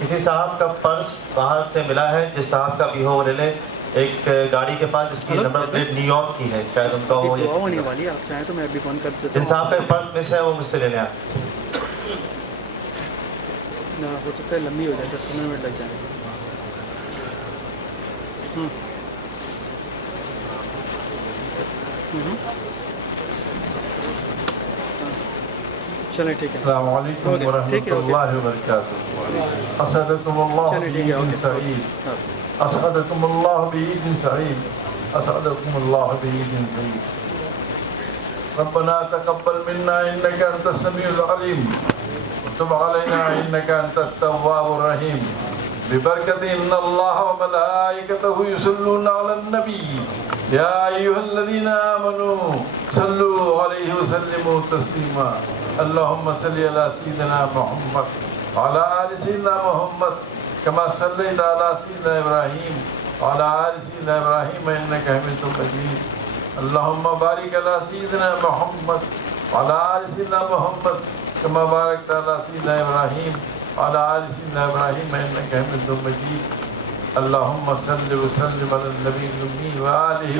کسی صاحب کا پرس باہر سے ملا ہے، جس صاحب کا بھی ہو وہ لے لے. ایک گاڑی کے پاس جس کی نمبر پلیٹ نیو یارک کی ہے، شاید ان کا ہو. جن صاحب کا پرس مس ہے وہ مجھ سے لے لیں. آپ ہو سکتا ہے لمبی ہو جائے، 10-15 منٹ لگ جائیں. چلیں ٹھیک ہے. السلام علیکم ورحمۃ اللہ وبرکاتہ. اسعدکم اللہ بعید سعید، اسعدکم اللہ بعید سعید، اسعدکم اللہ بعید سعید. ربنا تقبل منا انك انت السميع العليم وتب علينا انك انت التواب الرحيم. ببركة ان الله وملائكته يصلون على النبي يا ايها الذين امنوا صلوا عليه وسلموا تسليما. اللهم صل على سيدنا محمد وعلى آل سيدنا محمد كما صليت على سيدنا إبراهيم وعلى آل سيدنا إبراهيم إنك حميد مجيد. اللهم بارك على سيدنا محمد وعلى آل سيدنا محمد كما باركت على سيدنا إبراهيم وعلى آل سيدنا إبراهيم إنك حميد مجيد. اللهم صل وسلم على النبي الأمي وآله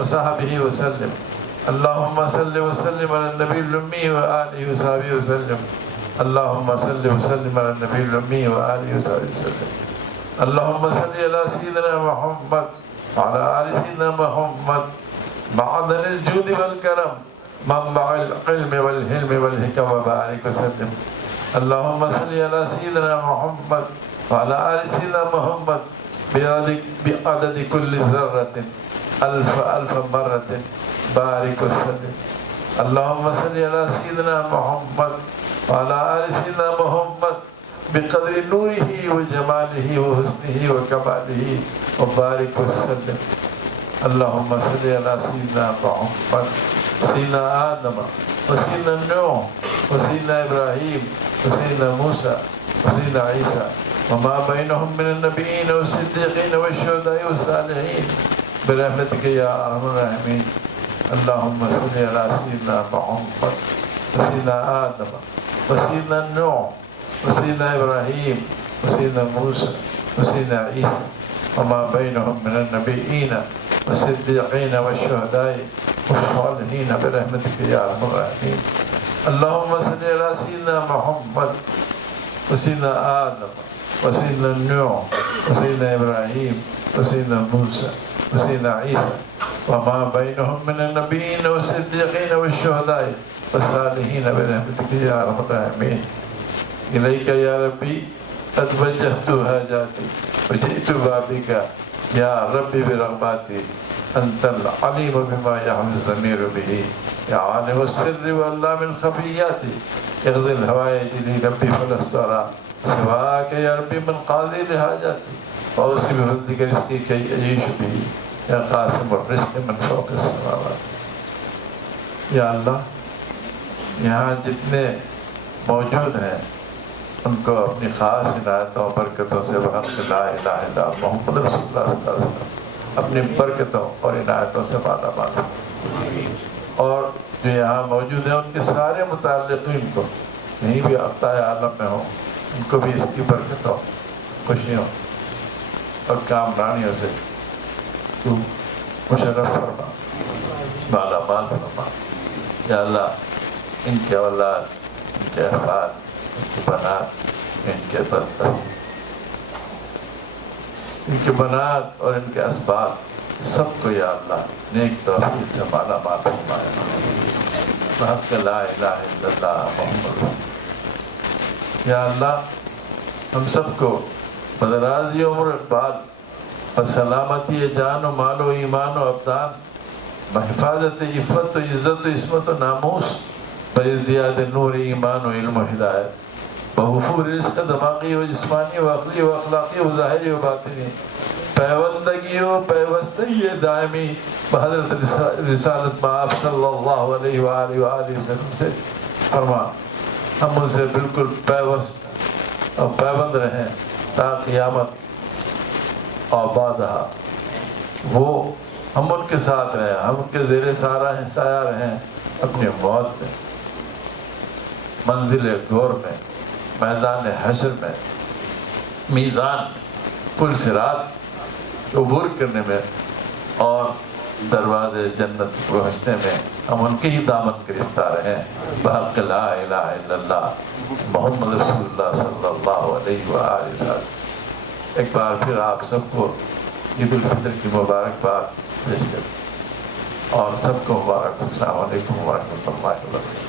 وصحبه وسلم. اللهم صل وسلم على النبي الأمي وآله وصحبه وسلم. اللهم صل وسلم على النبي الأمي وآله وصحبه وسلم. اللهم صل على سيدنا محمد وعلى آل سيدنا محمد معدن الجود والكرم منبع العلم والحلم والحكم وبارك وسلم. اللهم صل على سيدنا محمد وعلى آل سيدنا محمد بعدد كل ذرة ألف مرة بارك وسلم. اللهم صل على سيدنا محمد وعلى آل سيدنا محمد بقدر نوره وجماله وحسنه وكماله وبارك وسلم. اللهم صل على سيدنا محمد سيدنا آدم وسيدنا نوح وسيدنا إبراهيم وسيدنا موسى وسيدنا عيسى وما بينهم من النبيين والصديقين والشهداء والصالحين برحمتك يا أرحم الراحمين. اللهم صل على سيدنا محمد وسيدنا آدم وسيدنا نوح وسيدنا إبراهيم وسيدنا موسى وسيدنا عيسى وما بينهم من النبيين والصديقين والشهداء والصالحين برحمتك يا أرحم الراحمين. اللهم صل على سيدنا محمد وسيدنا آدم وسيدنا نوح وسيدنا إبراهيم وسيدنا موسى وسيدنا عيسى وما بينهم من النبيين والصديقين والشهداء والصالحين برحمتك يا أرحم الراحمين. إليك يا ربي قد وجهت حاجاتي وجئت بابك يا ربي برغباتي أنت العليم بما يحمل الضمير به يا عالم السر وعلام الخفيات اغض الهوائج لي ربي فلست أرى سواك يا ربي من قاضي لحاجاتي وأوصي بفضلك رزقي كي أعيش به يا قاسم الرزق من فوق السماوات. یا اللہ یہاں جتنے موجود ہیں ان کو اپنی خاص عنایتوں برکتوں سے بحق لا الہ الا محمد رسول اللہ صلی اللہ علیہ وسلم اپنی برکتوں اور عنایتوں سے مالا مال، اور جو یہاں موجود ہیں ان کے سارے متعلقین کو کہیں بھی اقطاع عالم میں ہوں ان کو بھی اس کی برکتوں، خوشیوں اور کامرانیوں سے تو مشرف فرما، مالا مال فرما. یا اللہ ان کے اولاد، ان کے احفاد، ان کے بنات، ان کے بنات اور ان کے اسباب سب کو یا اللہ نیک توفیق سے مالا مال فرمائے بحق لا الہ الا اللہ محمد. یا اللہ ہم سب کو بدرازی عمر اقبال و سلامتی جان و مال و ایمان و ابدان، بحفاظت عفت و عزت و عصمت و ناموس، بازدیاد نور ایمان و علم و ہدایت، بحفور رزق دماغی و جسمانی و عقلی و اخلاقی و ظاہری و باطنی، پیوندگی و پیوستگی دائمی بحضرت رسالت مآب صلی اللہ علیہ وآلہ وسلم سے فرما ہم ان سے بالکل پیوست اور پیوند رہیں تا قیامت آبادہ. وہ ہم ان کے ساتھ رہیں، ہم ان کے زیر سایہ رہیں اپنی موت میں، منزل گور میں، میدان حشر میں، میزان پل صراط عبور کرنے میں اور دروازے جنت پہنچنے میں ہم ان کے ہی دامن گرفتار ہیں بحق لا الہ الا اللہ محمد رسول اللہ صلی اللہ علیہ وآلہ وسلم. ایک بار پھر آپ سب کو عید الفطر کی مبارکباد پیش کریں اور سب کو مبارک. السلام علیکم ورحمۃ اللہ وبرکاتہ.